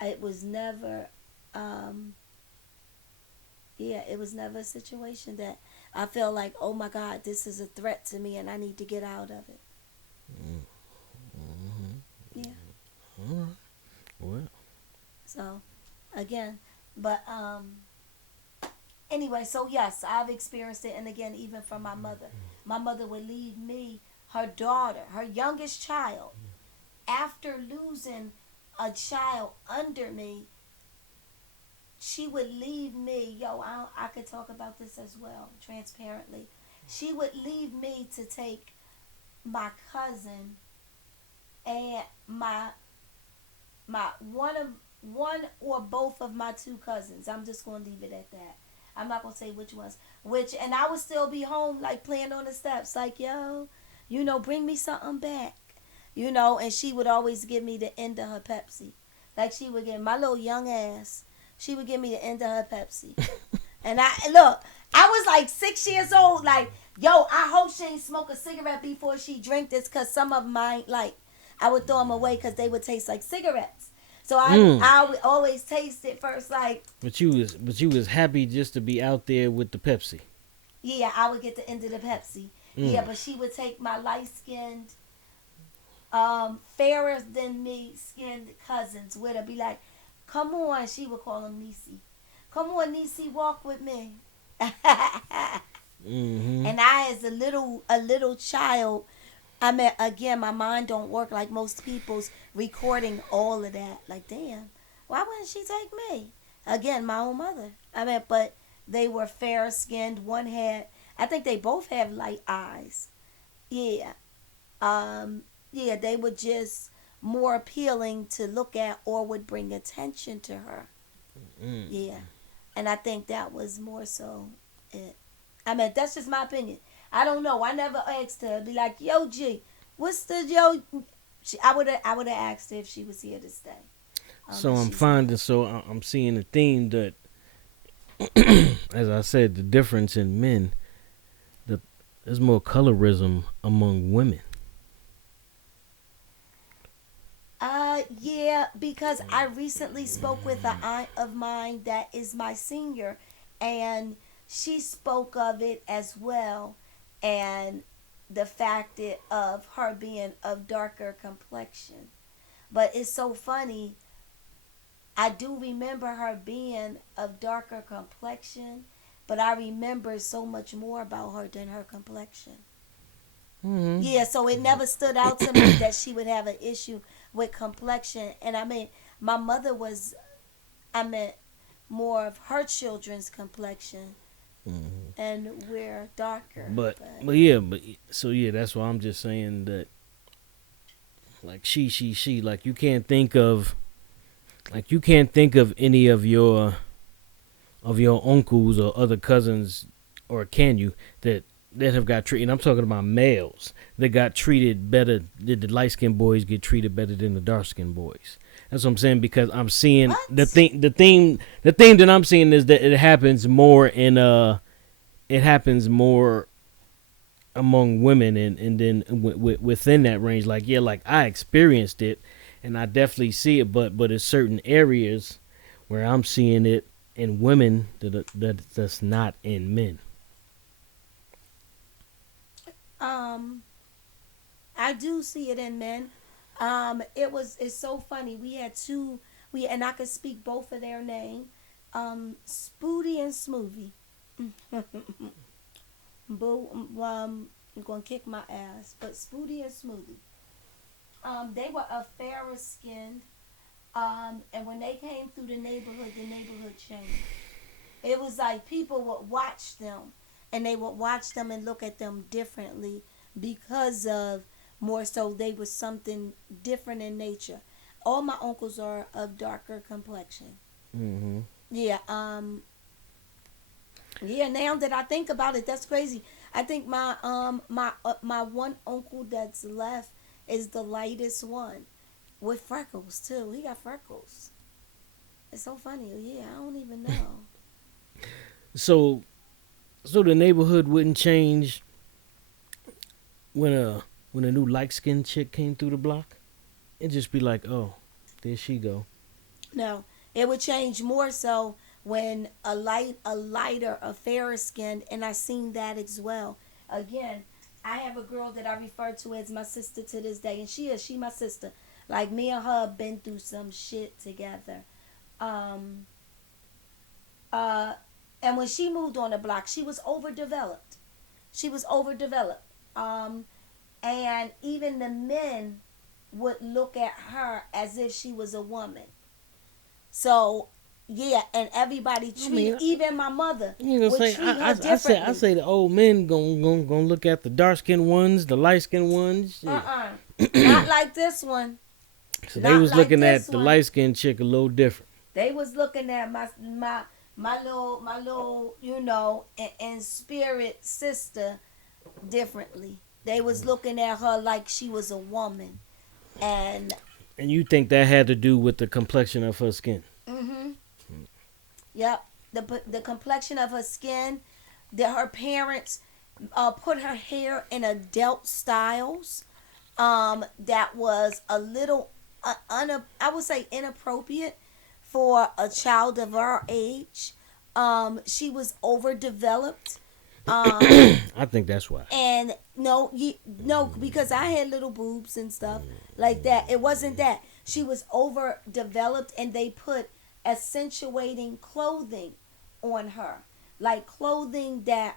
It was never. Um, yeah, it was never a situation that I felt like, oh my God, this is a threat to me and I need to get out of it. Yeah. All right. Well. So, again, but anyway, so yes, I've experienced it, and again, even from my mother. My mother would leave me, her daughter, her youngest child, after losing a child under me. She would leave me, I could talk about this as well, transparently. She would leave me to take my cousin and my one or both of my two cousins. I'm just gonna leave it at that. I'm not gonna say which ones. And I would still be home, like playing on the steps, like bring me something back, And she would always give me the end of her Pepsi, like she would give my little young ass. She would give me the end of her Pepsi, and I was like 6 years old, like I hope she ain't smoke a cigarette before she drink this, cause some of mine, like I would throw them away because they would taste like cigarettes. So I would always taste it first, like. But you was happy just to be out there with the Pepsi. Yeah, I would get the end of the Pepsi. Yeah, but she would take my light skinned, fairer than me skinned cousins with her. Be like, "Come on," she would call him Nisi. "Come on, Nisi, walk with me." And I, as a little child, I mean, again, my mind don't work like most people's, recording all of that. Like, damn, why wouldn't she take me? Again, my own mother. I mean, but they were fair skinned. I think they both have light eyes. Yeah. Yeah, they were just more appealing to look at or would bring attention to her. Yeah. And I think that was more so it. I mean, that's just my opinion. I don't know. I never asked her. Be like, "Yo, G, what's the yo?" I would have asked her if she was here to stay. So I'm seeing a theme that, as I said, the difference in men. There's more colorism among women. Yeah, because I recently spoke with an aunt of mine that is my senior, and she spoke of it as well, and the fact of her being of darker complexion. But it's so funny. I do remember her being of darker complexion, but I remember so much more about her than her complexion. Yeah, so it never stood out to me that she would have an issue with complexion. And I mean, my mother was, I meant, more of her children's complexion, and we're darker. But that's why I'm just saying that, like she, like you can't think of any of your uncles or other cousins, or can you, that have got treated. And I'm talking about males that got treated better. Did the light skinned boys get treated better than the dark skinned boys? That's what I'm saying, because I'm seeing the theme that I'm seeing is that it happens more among women, and then within that range, like I experienced it, and I definitely see it, but in certain areas where I'm seeing it in women that's not in men. I do see it in men. It's so funny. We had two And I could speak both of their name. Spooty and Smoothie. Boo, you're gonna kick my ass. But Spooty and Smoothie. They were a fairer skinned. And when they came through the neighborhood changed. It was like people would watch them, and they would watch them and look at them differently because of more so they were something different in nature. All my uncles are of darker complexion. Mm-hmm. Yeah. Yeah. Now that I think about it, that's crazy. I think my one uncle that's left is the lightest one with freckles too. He got freckles. It's so funny. Yeah, I don't even know. So the neighborhood wouldn't change when a new light skinned chick came through the block. It'd just be like, oh, there she go. No, it would change more so when a lighter, a fairer skinned, and I seen that as well. Again, I have a girl that I refer to as my sister to this day, and she my sister. Like me and her been through some shit together. Um, uh, and when she moved on the block, she was overdeveloped. She was overdeveloped. Um, and even the men would look at her as if she was a woman. So yeah, and everybody treat even my mother You would say treat her differently. I say the old men gonna look at the dark skinned ones, the light skinned ones. Uh-uh. Not like this one. So they Not was like looking this at the one. light skinned chick a little different. They was looking at my little in spirit sister differently. They was looking at her like she was a woman, and And you think that had to do with the complexion of her skin? mhm, yep, the complexion of her skin, that her parents put her hair in adult styles, that was a little I would say inappropriate for a child of our age. She was overdeveloped. I think that's why. And no, because I had little boobs and stuff like that. It wasn't that. She was overdeveloped, and they put accentuating clothing on her, like clothing that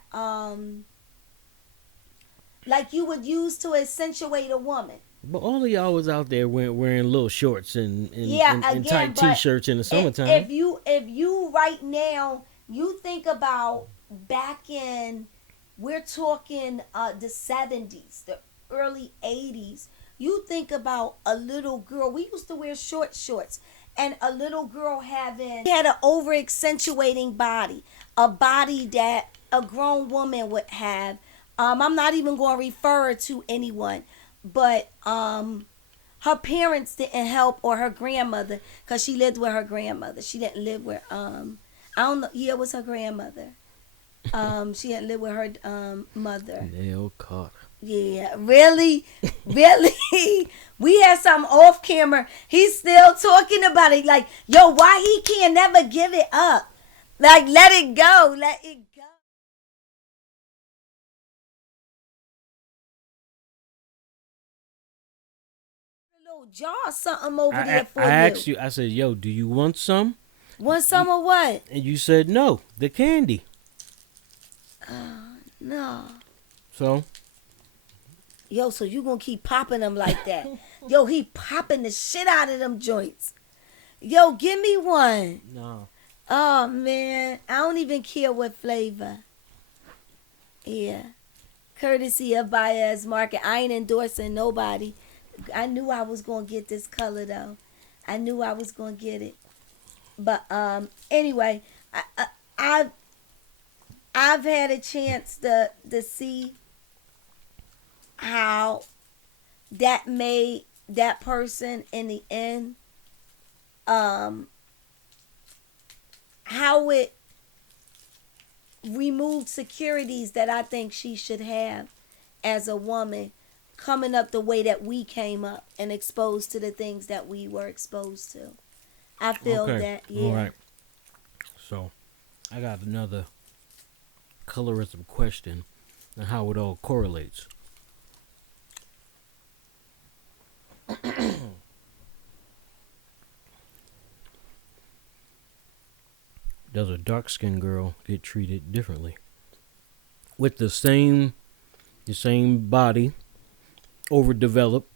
like you would use to accentuate a woman. But all of y'all was out there wearing little shorts Yeah, and again, tight but t-shirts in the summertime. if you right now you think about back in, we're talking the 70s, the early 80s. You think about a little girl. We used to wear short shorts, and a little girl had an over accentuating body, a body that a grown woman would have. I'm not even going to refer to anyone, but her parents didn't help, or her grandmother, because she lived with her grandmother. She didn't live with I don't know. Yeah, it was her grandmother. She didn't live with her mother. Nail Carter. Yeah, really, really. We had something off camera. He's still talking about it. Like, yo, why he can't never give it up? Like, let it go. Let it go. A little jar something over there for I you. asked you. I said, "Yo, do you want some?" Want some of what? And you said no, the candy. No. So Yo, so you gonna keep popping them like that? Yo, he popping the shit out of them joints. Yo, give me one. no. Oh man, I don't even care what flavor. Yeah, courtesy of Baez Market. I ain't endorsing nobody. I knew I was gonna get this color though. I knew I was gonna get it. But anyway, I've had a chance to see how that made that person in the end, how it removed securities that I think she should have as a woman, coming up the way that we came up and exposed to the things that we were exposed to. I feel that, yeah. All right. So I got another colorism question and how it all correlates. does a dark skinned girl get treated differently? With the same body, overdeveloped,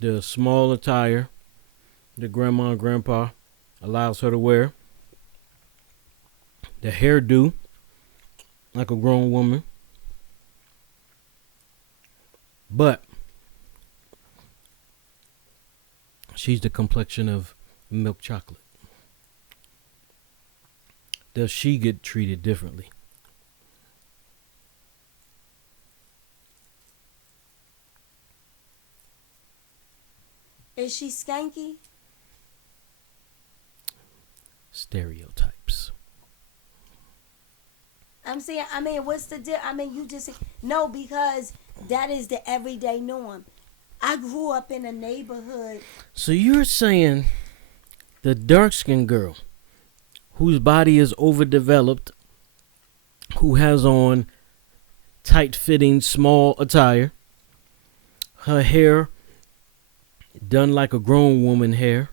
the small attire that grandma and grandpa allows her to wear, the hairdo like a grown woman, but she's the complexion of milk chocolate. Does she get treated differently? Is she skanky? Stereotypes. I'm saying, I mean, what's the deal? I mean, you just, no, because that is the everyday norm. I grew up in a neighborhood. So you're saying the dark skinned girl whose body is overdeveloped, who has on tight fitting small attire, her hair done like a grown woman hair.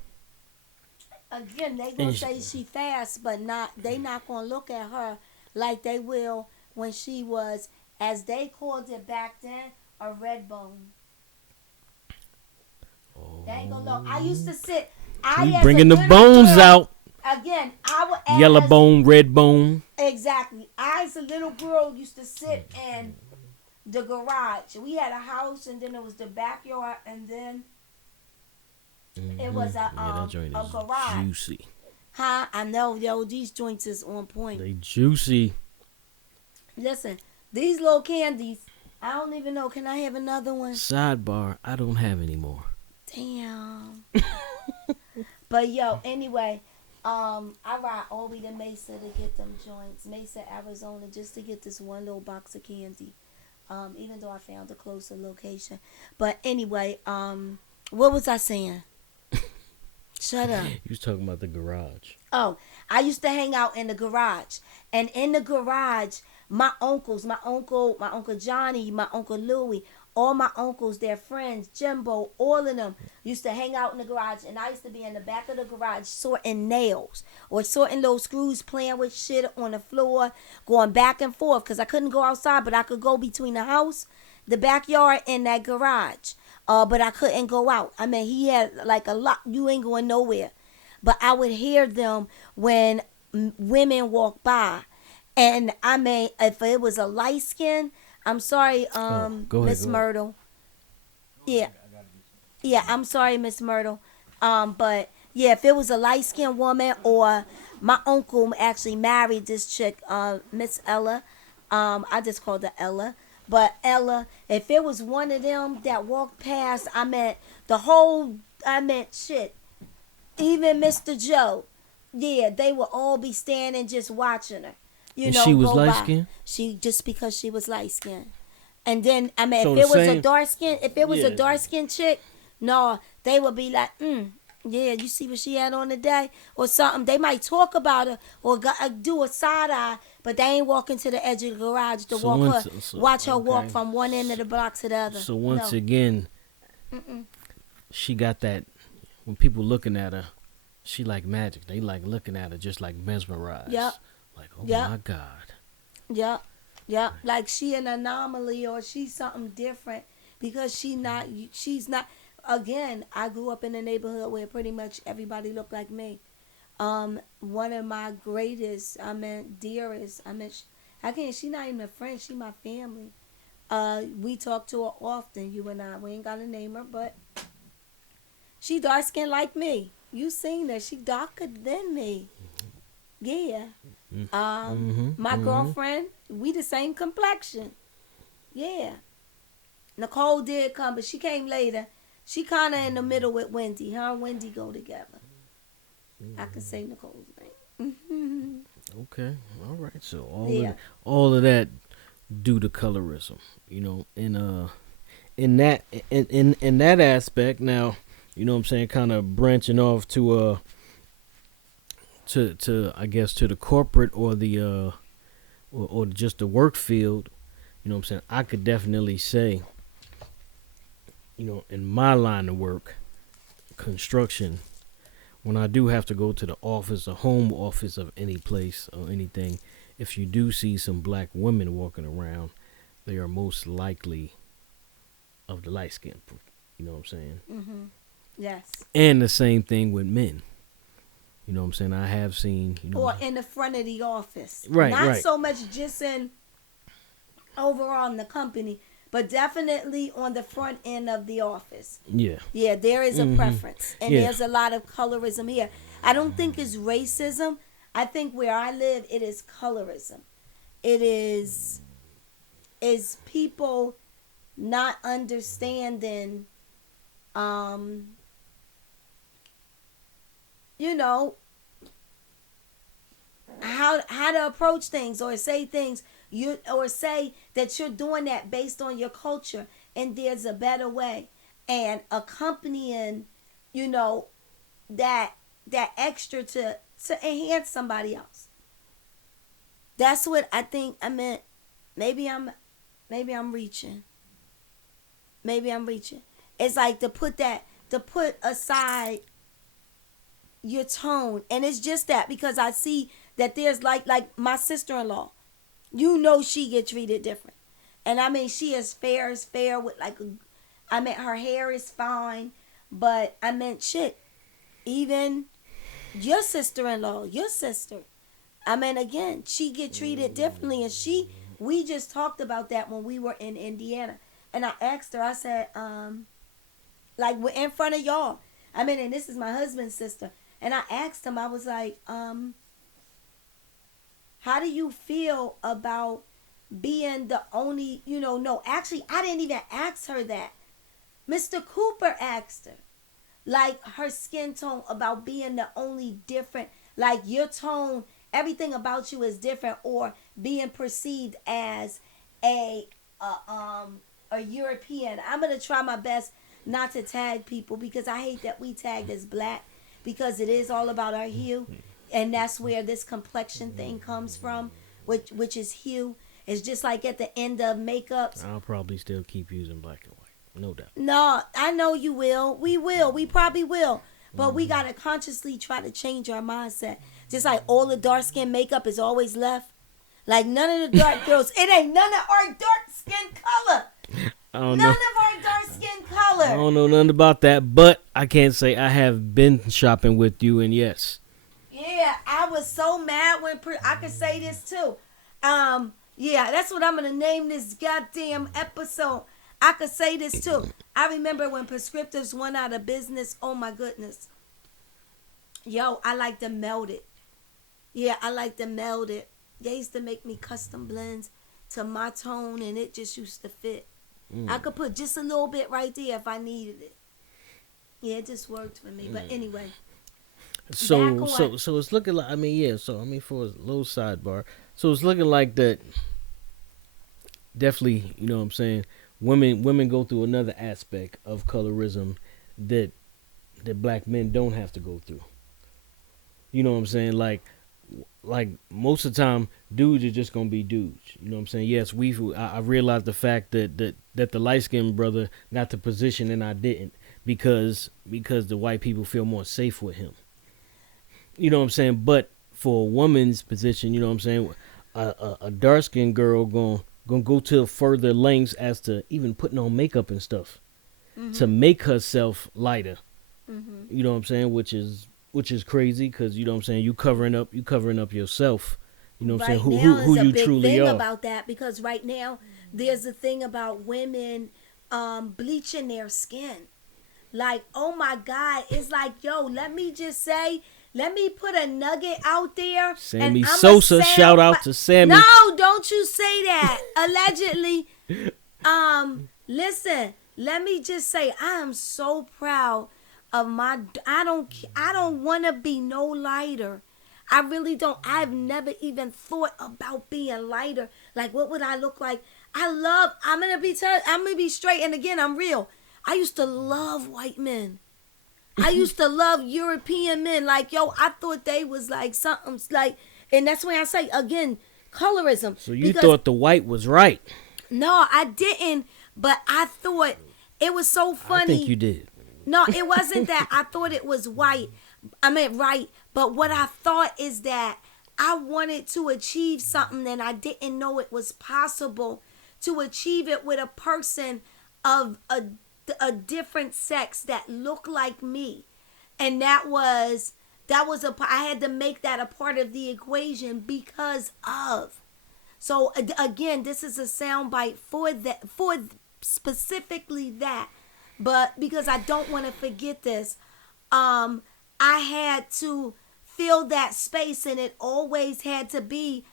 Again, they gonna say she fast, but they not gonna look at her like they will when she was, as they called it back then, a red bone. They ain't gonna look. I used to sit. You bringing the bones girl, out. Again, I would Yellow bone, red bone. Exactly. I, as a little girl, used to sit in the garage. We had a house, and then it was the backyard, and then it was a garage. Juicy. Huh? I know, yo. These joints is on point. They juicy. Listen, these little candies. I don't even know. Can I have another one? Sidebar. I don't have any more. Damn. But yo, anyway, I ride all the way to Mesa to get them joints. Mesa, Arizona, just to get this one little box of candy. Even though I found a closer location. But anyway, what was I saying? Shut up. You was talking about the garage. Oh, I used to hang out in the garage. And in the garage, my uncles, my uncle Johnny, my uncle Louie, all my uncles, their friends, Jimbo, all of them used to hang out in the garage. And I used to be in the back of the garage sorting nails or sorting those screws, playing with shit on the floor, going back and forth. Because I couldn't go outside, but I could go between the house, the backyard, and that garage. But I couldn't go out. I mean, he had like a lot. You ain't going nowhere. But I would hear them when women walk by. And I mean, if it was a light skin, I'm sorry, Miss Myrtle. Yeah. Yeah, I'm sorry, Miss Myrtle. But yeah, if it was a light skinned woman, or my uncle actually married this chick, Miss Ella. I just called her Ella. But Ella, if it was one of them that walked past, I meant shit. Even Mr. Joe. Yeah, they would all be standing just watching her. You know, she was light skinned? She, just because she was light skinned. And then, I mean, so if it was a dark skin, a dark skinned chick, no, they would be like, yeah, you see what she had on today? Or something. They might talk about her or do a side eye, but they ain't walking to the edge of the garage to watch her walk from one end of the block to the other. So once again, she got that, when people looking at her, she like magic. They like looking at her just like mesmerized. Yep. Like, oh my God. Yep. Yep. Like she an anomaly or she's something different because she's not. Again, I grew up in a neighborhood where pretty much everybody looked like me. One of my greatest, dearest, she's not even a friend, she my family. We talk to her often, you and I. We ain't got to name her, but she dark skinned like me. You seen her, she darker than me. Yeah. My girlfriend, we the same complexion. Yeah. Nicole did come, but she came later. She kind of in the middle with Wendy. Her and Wendy go together. I can say Nicole's name. Okay, all right. So all of that due to colorism, you know, in that aspect. Now, you know what I'm saying, kind of branching off to I guess to the corporate or the or just the work field. You know what I'm saying. I could definitely say, you know, in my line of work, construction, when I do have to go to the office, a home office of any place or anything, if you do see some black women walking around, they are most likely of the light skin. You know what I'm saying? Mm-hmm. Yes. And the same thing with men. You know what I'm saying? I have seen, Or in the front of the office. Right, Not right. so much just in overall in the company, but definitely on the front end of the office. Yeah. Yeah, there is a preference. And Yeah. there's a lot of colorism here. I don't think it's racism. I think where I live, it is colorism. It is people not understanding, you know, how to approach things or say things or say that you're doing that based on your culture and there's a better way, and accompanying, you know, that extra to enhance somebody else. That's what I think I meant. Maybe I'm reaching. Maybe I'm reaching. It's like to put aside your tone, and it's just that because I see that there's like my sister-in-law. You know she get treated different. And I mean she is fair with her hair is fine, but I meant shit. Even your sister-in-law, your sister. I mean again, she get treated differently, and we just talked about that when we were in Indiana. And I asked her, I said, like we're in front of y'all. I mean, and this is my husband's sister. And I asked him, I was like, how do you feel about being the only, no, actually, I didn't even ask her that. Mr. Cooper asked her, like, her skin tone about being the only different, like, your tone, everything about you is different, or being perceived as a European. I'm going to try my best not to tag people because I hate that we tagged as black because it is all about our hue. And that's where this complexion thing comes from, which is hue. It's just like at the end of makeups. I'll probably still keep using black and white, no doubt. No, I know you will. We will. We probably will. But we got to consciously try to change our mindset. Just like all the dark skin makeup is always left. Like none of the dark girls. It ain't none of our dark skin color. None of our dark skin color. I don't know nothing about that, but I can't say I have been shopping with you, and yes. Yeah, I was so mad when I could say this too. Yeah, that's what I'm gonna name this goddamn episode. I could say this too. I remember when prescriptives went out of business. Oh my goodness. Yo, I like to meld it. Yeah, I like to meld it. They used to make me custom blends to my tone, and it just used to fit. I could put just a little bit right there if I needed it. Yeah, it just worked for me. But anyway. So it's looking like, for a little sidebar, so it's looking like that definitely, you know what I'm saying, women go through another aspect of colorism that black men don't have to go through. You know what I'm saying? Like most of the time, dudes are just gonna be dudes. You know what I'm saying? Yes, I realized the fact that the light skinned brother got the position and I didn't because the white people feel more safe with him. You know what I'm saying? But for a woman's position, you know what I'm saying, a dark skinned girl gonna go to further lengths as to even putting on makeup and stuff to make herself lighter. You know what I'm saying? Which is crazy because you know what I'm saying, you covering up yourself. You know what I'm saying? Who you truly are. There's a big thing about that because right now there's a thing about women bleaching their skin. Like, oh my God, it's like, yo, let me put a nugget out there. Sammy Sosa, shout out to Sammy. No, don't you say that. Allegedly. Listen, let me just say, I am so proud of I don't want to be no lighter. I really don't. I've never even thought about being lighter. Like, what would I look like? I'm gonna be straight, and again, I'm real. I used to love white men. I used to love European men. Like, yo, I thought they was like something like, and that's why I say again, colorism. So you thought the white was right? No, I didn't. But I thought it was so funny. I think you did. No, it wasn't that. I thought it was white. I meant right. But what I thought is that I wanted to achieve something and I didn't know it was possible to achieve it with a person of a different sex that looked like me. And I had to make that a part of the equation because of. So again, this is a soundbite for that, for specifically that. But because I don't want to forget this, I had to fill that space, and it always had to be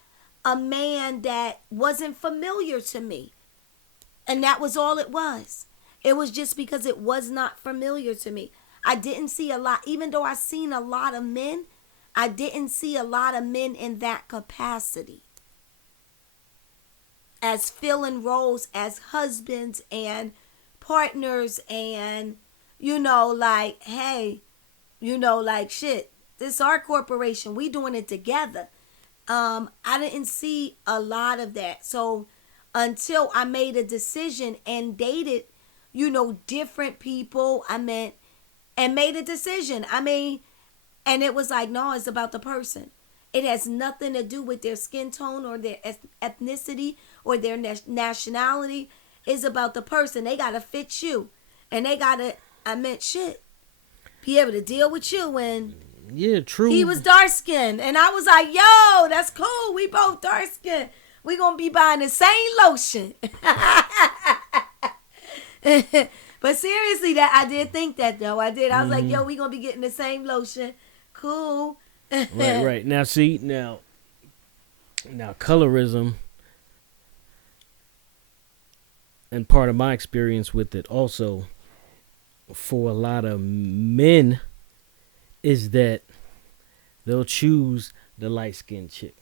a man that wasn't familiar to me. And that was all it was. It was just because it was not familiar to me. I didn't see a lot, even though I seen a lot of men, I didn't see a lot of men in that capacity. As filling roles as husbands and partners and, like, hey, like, shit, this is our corporation. We doing it together. I didn't see a lot of that. So until I made a decision and dated, different people, and made a decision. And it was like, no, it's about the person. It has nothing to do with their skin tone or their ethnicity or their nationality. It's about the person. They got to fit you. And they got to, shit, be able to deal with you. And yeah, true. He was dark skinned. And I was like, yo, that's cool. We both dark skinned. We going to be buying the same lotion. But seriously, that I did think that, though. I did. I was like, yo, we going to be getting the same lotion. Cool. Right. Now, see, now colorism, and part of my experience with it also, for a lot of men, is that they'll choose the light-skinned chick.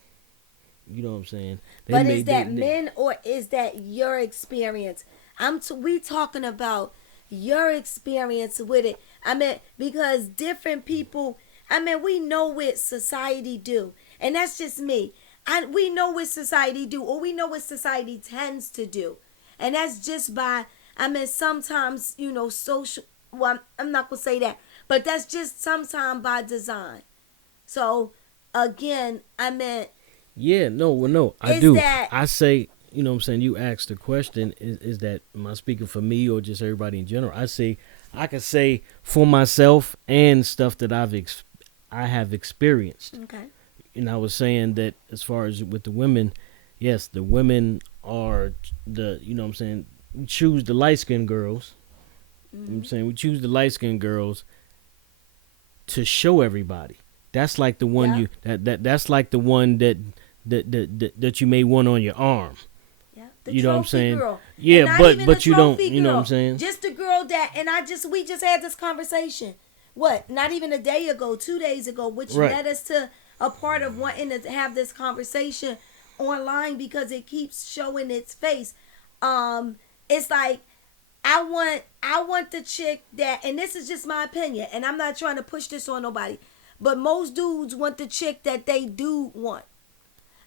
You know what I'm saying? But is that men or is that your experience? We talking about your experience with it. Because different people, we know what society do. And that's just me. We know what society do, or we know what society tends to do. And that's just by, sometimes, social, well, I'm not going to say that, but that's just sometimes by design. So, again, yeah, no, I do. I say, you know what I'm saying, you asked the question, is that, am I speaking for me or just everybody in general? I can say for myself and stuff that I have experienced. Okay. And I was saying that as far as with the women, yes, the women are you know what I'm saying, we choose the light-skinned girls. Mm-hmm. You know what I'm saying, we choose the light-skinned girls to show everybody. That's like the one that's like the one that you may want on your arm. Yeah. You know what I'm saying? Girl. Yeah, but you don't, you know what I'm saying? Just the girl that, and we just had this conversation. What? Not even a day ago, 2 days ago, which led us to a part of wanting to have this conversation online because it keeps showing its face. It's like, I want the chick that, and this is just my opinion, and I'm not trying to push this on nobody, but most dudes want the chick that they do want.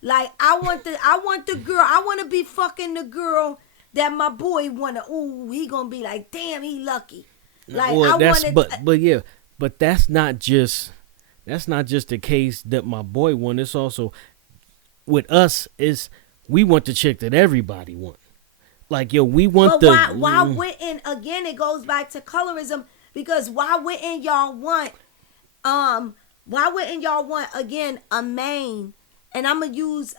Like, I want the girl, I want to be fucking the girl that my boy want to, ooh, he gonna be like, damn, he lucky. Like, well, but that's not just the case that my boy want. It's also with us is we want the chick that everybody want. Like, yo, we want why wouldn't, again, it goes back to colorism, because why wouldn't y'all want again a main, and I'm gonna use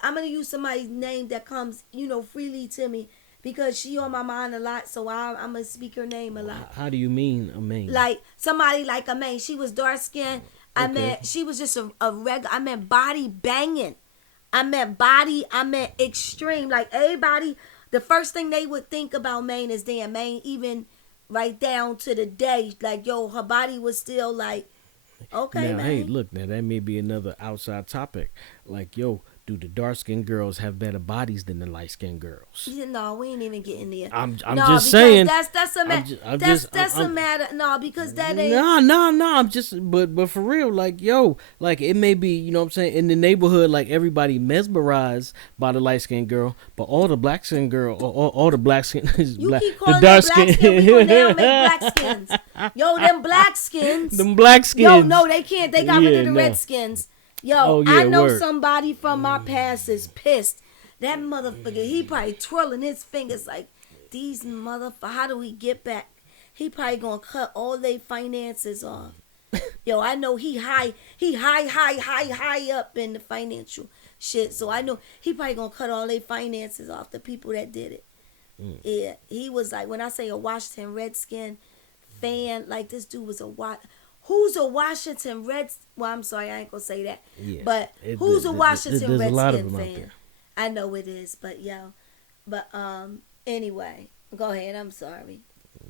somebody's name that comes freely to me because she on my mind a lot, so I'm gonna speak her name a lot. How do you mean a main? Like somebody like a main. She was dark skinned. Okay. She was just a regular. Body banging. Body. Extreme. Like everybody. The first thing they would think about Maine is damn Maine, even right down to the day. Like, yo, her body was still like, okay, now, man. hey, look, now that may be another outside topic. Like, yo, do the dark skinned girls have better bodies than the light skinned girls? No, we ain't even getting there. I'm no, just saying. That's a matter. That's a matter. No, because that ain't. No. I'm just, but for real, like like it may be, you know what I'm saying, in the neighborhood, like everybody mesmerized by the light skinned girl, but all the black skinned girl, all the black skin, you black, keep calling the dark them black skin people, they don't make black skins. Yo, them black skins. Them black skins. Yo, no, they can't. They got rid of the redskins. Yo, I know word. somebody from my past is pissed. That motherfucker, he probably twirling his fingers like, these motherfuckers, how do we get back? He probably gonna cut all their finances off. Yo, I know he high up in the financial shit. So I know he probably gonna cut all their finances off the people that did it. Yeah, he was like, when I say a Washington Redskin fan, like this dude was who's a Washington Reds? Well, I'm sorry, I ain't gonna say that. Yeah, but who's a Washington Redskin fan? I know it is, but anyway, go ahead. I'm sorry.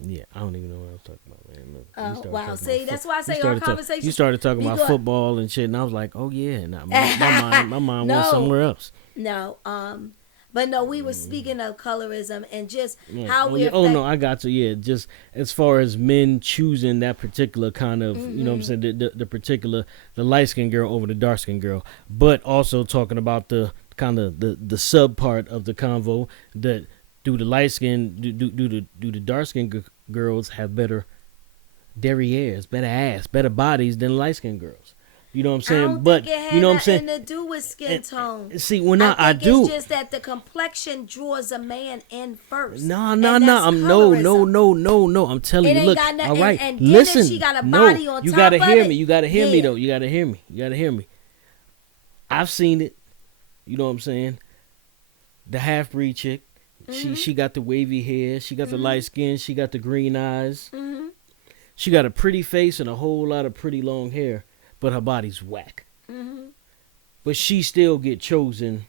Yeah, I don't even know what I was talking about, man. Wow, see, that's why I say our conversation. You started talking about football and shit, and I was like, oh yeah, nah, my mind went somewhere else. No, but no, we were speaking of colorism and just how we. Oh no, I got to. Yeah, just as far as men choosing that particular kind of, you know what I'm saying, the particular, the light skinned girl over the dark skinned girl, but also talking about the kind of the sub part of the convo that do the light skin, do the dark skinned girls have better derrieres, better ass, better bodies than light skinned girls? You know what I'm saying? I don't think it had nothing to do with skin tone. See, when I do, it's just that the complexion draws a man in first. No. I'm telling you, look. All right, and listen. She got a body on you top gotta of hear it. me. You gotta hear me though. You gotta hear me. I've seen it. You know what I'm saying? The half breed chick. She got the wavy hair. She got the light skin. She got the green eyes. She got a pretty face and a whole lot of pretty long hair, but her body's whack. But she still get chosen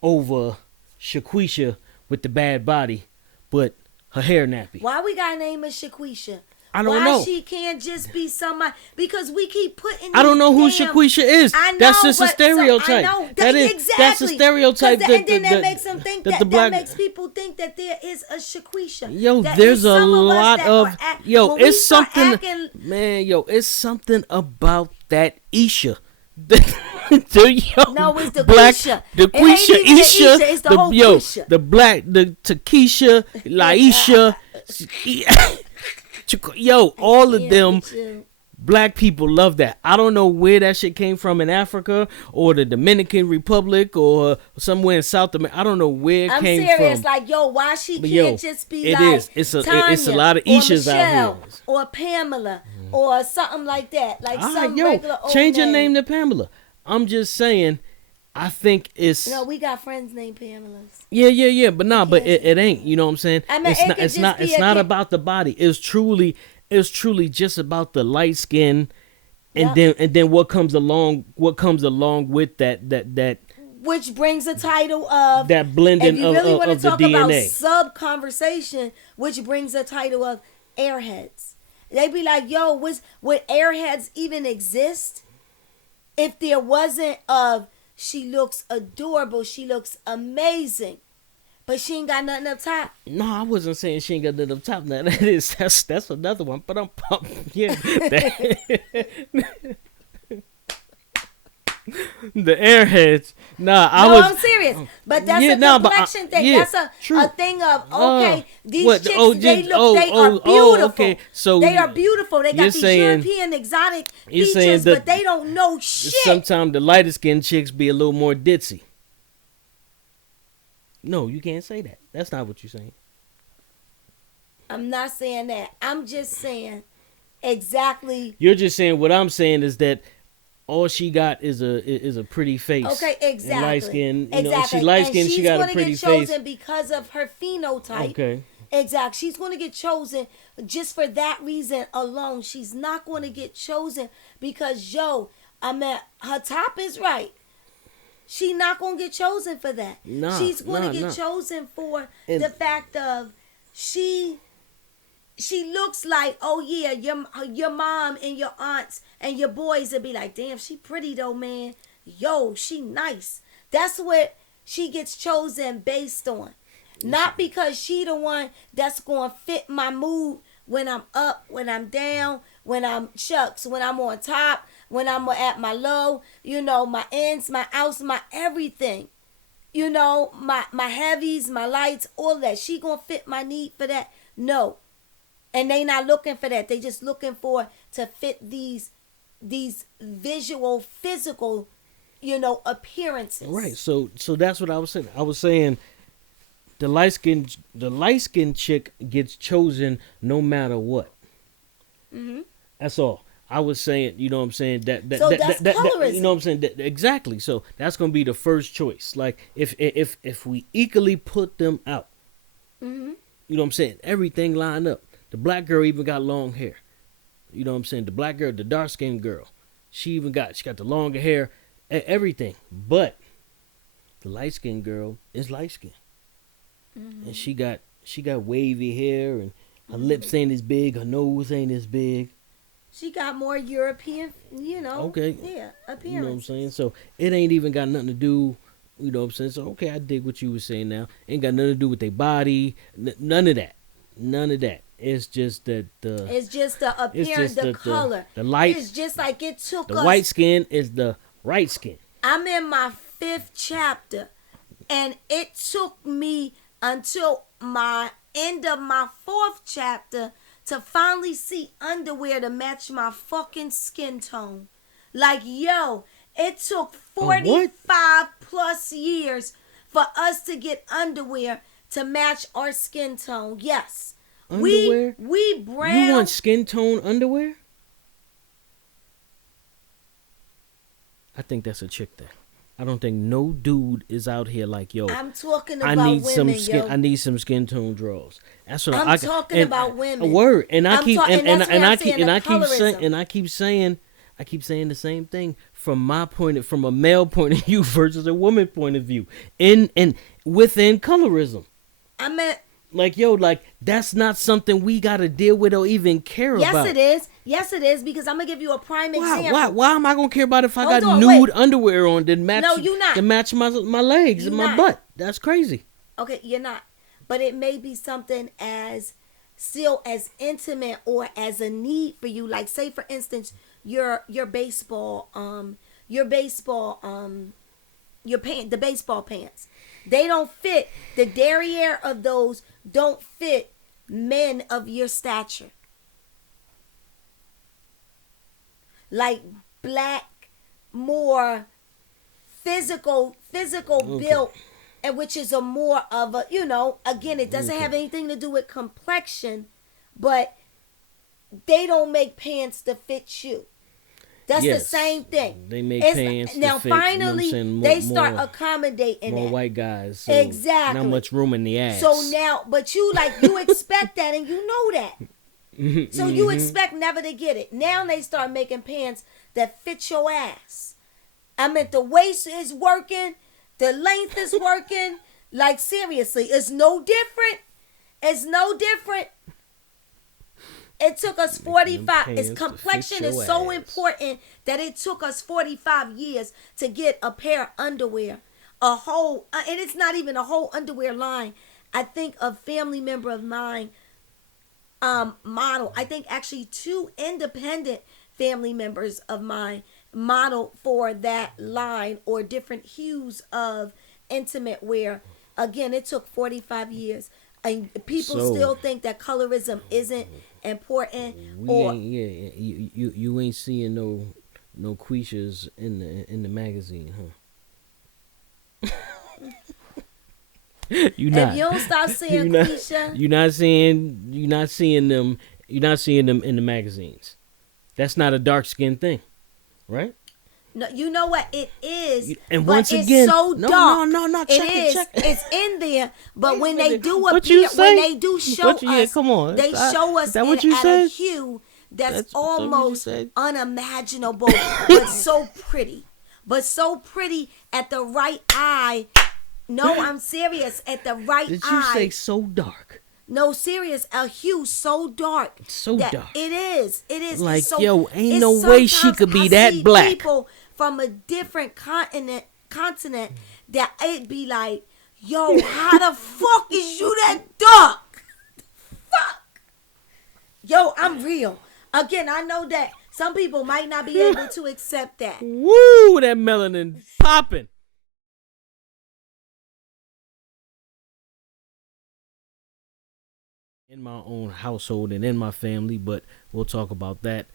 over Shaquisha with the bad body, but her hair nappy. Why we gotta name her Shaquisha? I don't know. Why she can't just be somebody? Because we keep putting. I don't know who Shaquisha is. I know, that's just a stereotype. So I know. Exactly. That's a stereotype. And then that makes them think that makes people think that there is a Shaquisha. Yo, there's a lot of it's something. Man, it's something about that Isha. No, it's the Quisha. The Quisha, Isha. It's the whole Quisha. The black, the Takesha, Laisha. Yo, all of them black people love that. I don't know where that shit came from in Africa or the Dominican Republic or somewhere in South America. I don't know where it came from. I'm serious. Like, why she can't just be it's Tanya a lot of Ishas out here. Or Pamela or something like that. Like regular old change your name to Pamela. I'm just saying. I think it's. No, we got friends named Pamela's. Yeah, but but it ain't. You know what I'm saying? I mean, it's not about the body. It's truly just about the light skin, and then what comes along with that. Which brings the title of that blending if you really want to of the talk DNA. About sub conversation, which brings the title of airheads. They be like, yo, would airheads even exist if there wasn't of. She looks adorable. She looks amazing. But she ain't got nothing up top. No, I wasn't saying she ain't got nothing up top. Now that's another one. But I'm yeah. The airheads. I'm serious. But that's a complexion thing. That's a thing of these chicks. They are beautiful. Okay. So they are beautiful. They got these European exotic features, but they don't know shit. Sometimes the lighter skinned chicks be a little more ditzy. No, you can't say that. That's not what you're saying. I'm not saying that. I'm just saying exactly. You're just saying what I'm saying is that. All she got is a pretty face. Okay, exactly. Light skin. Exactly. She light skin. She got a pretty face. She's going to get chosen because of her phenotype. Okay. Exactly. She's going to get chosen just for that reason alone. She's not going to get chosen because her top is right. She's not going to get chosen for that. She's going to get chosen for the fact of she looks like, oh yeah, your mom and your aunts and your boys will be like, damn, she pretty though, man. Yo, she nice. That's what she gets chosen based on. Not because she the one that's going to fit my mood when I'm up, when I'm down, when I'm shucks, when I'm on top, when I'm at my low, my ins, my outs, my everything. My heavies, my lights, all that. She going to fit my need for that? No. And they not looking for that. They just looking for to fit these visual, physical, appearances. Right. So that's what I was saying. I was saying the light skinned chick gets chosen no matter what. Mm-hmm. That's all. I was saying, you know what I'm saying? That's colorism. You know what I'm saying? Exactly. So that's gonna be the first choice. Like if we equally put them out, mm-hmm. you know what I'm saying? Everything lined up. The black girl even got long hair. You know what I'm saying? The black girl, the dark skinned girl, she got the longer hair, everything. But the light skinned girl is light skinned, mm-hmm. and she got wavy hair, and her lips ain't as big, her nose ain't as big. She got more European, Okay. Yeah, appearance. You know what I'm saying? So it ain't even got nothing to do. You know what I'm saying? So okay, I dig what you were saying now. Ain't got nothing to do with their body. None of that. None of that. It's just that it's just the appearance, the color. The light. It's just like it took the us. white skin is the right skin. I'm in my 5th chapter, and it took me until my end of my 4th chapter to finally see underwear to match my fucking skin tone. Like, yo, it took 45 plus years for us to get underwear to match our skin tone. Yes. Underwear? We brown. You want skin tone underwear? I think that's a chick thing. I don't think no dude is out here like, yo, I'm talking about women, yo. I need some skin tone draws. That's what I'm talking about women. A word, and I keep saying the same thing from a male point of view versus a woman point of view. Within colorism. I meant, like, yo, like, that's not something we got to deal with or even care about. Yes, it is, because I'm going to give you a prime example. Why am I going to care about if I got nude underwear on that match, to match my legs and my butt? That's crazy. Okay, you're not. But it may be something still as intimate or as a need for you. Like, say, for instance, your baseball pants. They don't fit. The derriere of those don't fit men of your stature. Like black, more physical built, and which is a more of a, again, it doesn't have anything to do with complexion, but they don't make pants to fit you. That's the same thing. They make pants now to fit, finally they start accommodating more that. white guys. So exactly. Not much room in the ass. So now, but you expect that, and you know that. So you expect never to get it. Now they start making pants that fit your ass. I mean, the waist is working, the length is working. Like, seriously, it's no different. It's no different. It took us 45. Its complexion is so important that it took us 45 years to get a pair of underwear. A whole, and it's not even a whole underwear line. I think a family member of mine model. I think actually 2 independent family members of mine model for that line or different hues of intimate wear. Again, it took 45 years. And people still think that colorism isn't important. You ain't seeing no Quishas in the magazine, huh? If you don't stop seeing Quisha, you're not seeing them in the magazines. That's not a dark skin thing, right? No, you know what it is, and but once it's again, so dark. No, check it. It's in there, but when they do when they do show us, come on, they show us at a hue that's almost unimaginable, but so pretty at the right eye. No, I'm serious. At the right eye. Did you say so dark? No, serious. A hue so dark. So dark. It is. Like, yo, ain't no way she could be that black. People from a different continent continent that it'd be like, yo, how the fuck is you that dark? Fuck. Yo, I'm real. Again, I know that some people might not be able to accept that. Woo, that melanin popping. In my own household and in my family, but we'll talk about that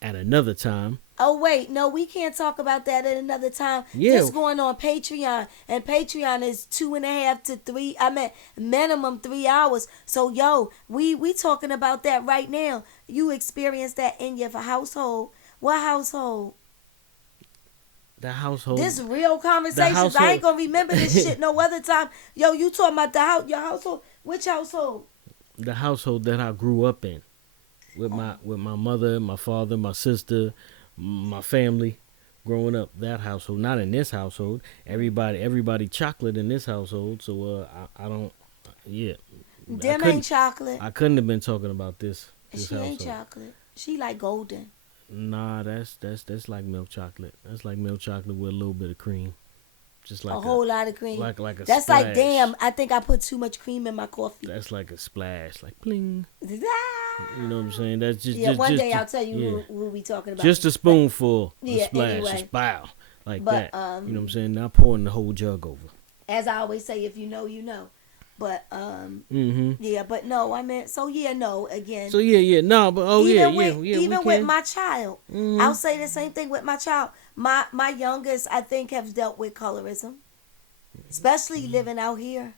at another time. Oh wait, no, we can't talk about that at another time. Yeah. Just going on Patreon, and Patreon is 2.5 to 3. I mean, minimum 3 hours. So yo, we talking about that right now. You experienced that in your household. What household? The household. This real conversations. I ain't gonna remember this shit no other time. Yo, you talking about the house? Your household? Which household? The household that I grew up in, with my mother, my father, my sister, my family, growing up. That household, not in this household. Everybody chocolate in this household. So I don't. Yeah. Them ain't chocolate. I couldn't have been talking about this She household. ain't chocolate. She like golden. Nah, that's like milk chocolate. That's like milk chocolate with a little bit of cream. Just like a whole lot of cream. Like a That's splash. like, damn, I think I put too much cream in my coffee. That's like a splash, like bling. You know what I'm saying? That's just one just, day I'll tell you who we talking about. Just a spoonful, yeah, a splash, anyway. a spow, like But, that. You know what I'm saying? Not pouring the whole jug over. As I always say, if you know, you know. But yeah, but no, I meant no again. So no, but even with my child, I'll say the same thing with my child. My youngest, I think, have dealt with colorism, especially living out here,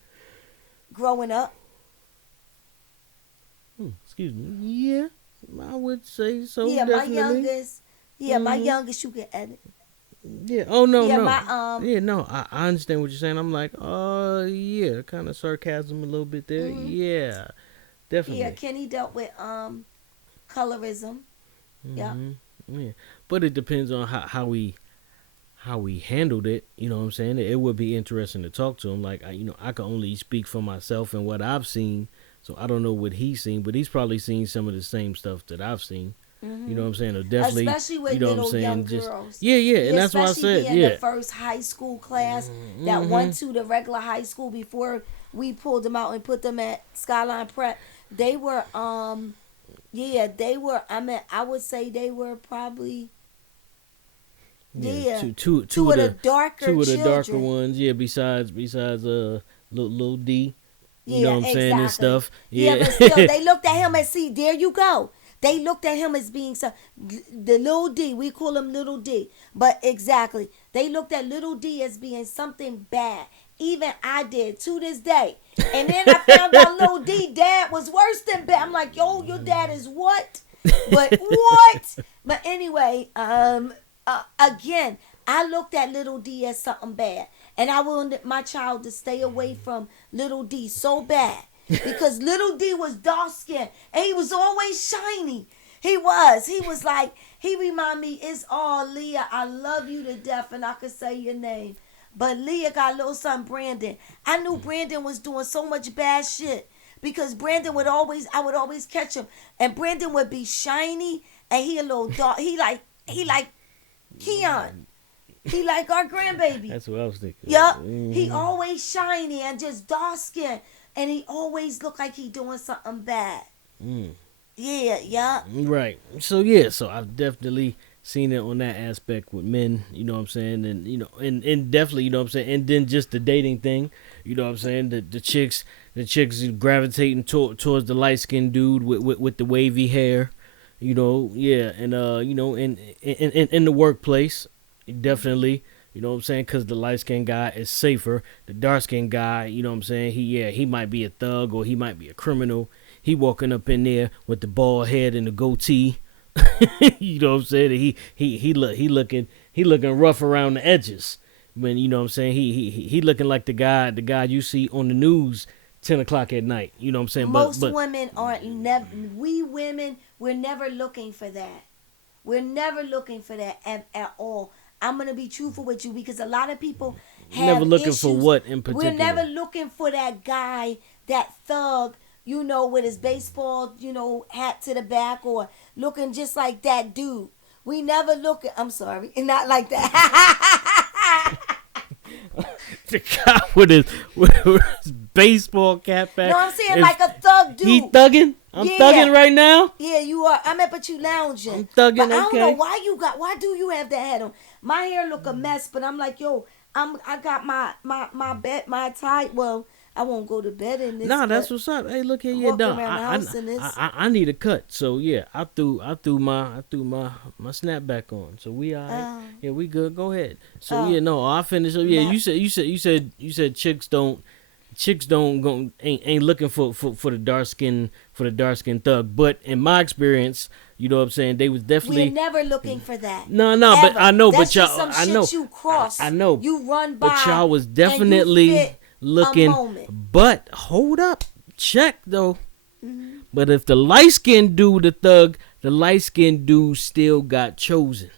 growing up. Excuse me. Yeah, I would say so. Yeah, definitely. my youngest, you can edit. Yeah. Oh no, yeah, no. I understand what you're saying. I'm like, yeah, kind of sarcasm a little bit there. Yeah, definitely. Yeah, Kenny dealt with colorism. Yeah. Yeah, but it depends on how we handled it. You know what I'm saying? It would be interesting to talk to him. Like I can only speak for myself and what I've seen. So I don't know what he's seen, but he's probably seen some of the same stuff that I've seen. You know what I'm saying? Or definitely, especially with little young girls. Yeah, and that's why I said, being the first high school class that went to the regular high school before we pulled them out and put them at Skyline Prep. They were, they were. I mean, I would say they were probably, two of the darker ones. Yeah, besides, little D. You know what I'm saying, and stuff. Yeah, but still, they looked at him and see, there you go. They looked at him as being the little D. We call him little D. But exactly. They looked at little D as being something bad. Even I did to this day. And then I found out little D dad was worse than bad. I'm like, yo, your dad is what? But what? But anyway, again, I looked at little D as something bad. And I wanted my child to stay away from little D so bad. Because little D was dark skinned and he was always shiny. He was like, he remind me, it's all Leah. I love you to death and I could say your name. But Leah got a little son, Brandon. I knew Brandon was doing so much bad shit. Because I would always catch him. And Brandon would be shiny and he a little dark. He like Keon. He like our grandbaby. That's what I was thinking. Yup. He always shiny and just dark skinned. And he always looked like he doing something bad. Yeah. Right. So I've definitely seen it on that aspect with men, you know what I'm saying? And, and definitely, you know what I'm saying? And then just the dating thing, you know what I'm saying? The chicks gravitating towards the light-skinned dude with the wavy hair, And, in the workplace, definitely. You know what I'm saying? Because the light-skinned guy is safer. The dark-skinned guy, you know what I'm saying? He might be a thug or he might be a criminal. He walking up in there with the bald head and the goatee. You know what I'm saying? He looking rough around the edges. When, you know what I'm saying? He looking like the guy you see on the news 10 o'clock at night. You know what I'm saying? Most women we women, we're never looking for that. We're never looking for that at all. I'm going to be truthful with you because a lot of people have never looking issues. for what in particular? We're never looking for that guy, that thug, with his baseball, hat to the back or looking just like that dude. We never look at, I'm sorry, not like that. the guy with his baseball cap back. No, I'm saying like a thug dude. He thugging? I'm thugging right now? Yeah, you are. I mean, but you lounging. I'm thugging, but I don't know okay. why do you have that hat on? My hair look a mess, but I'm like, yo, I got my bed, my tie. Well, I won't go to bed in this. Nah, that's what's up. Hey, look here, yeah, dog. I need a cut. So yeah, I threw my snapback on. So we all right. Yeah, we good. Go ahead. So yeah, no, I finished. Yeah, you said chicks ain't looking for the dark skin thug. But in my experience, you know what I'm saying, they was definitely. We're never looking for that. No, ever. But I know, that's but y'all, just some I shit know, you cross. I know, you run by, but y'all was definitely looking. But hold up, check though. Mm-hmm. But if the light skinned dude, the thug, the light skinned dude still got chosen.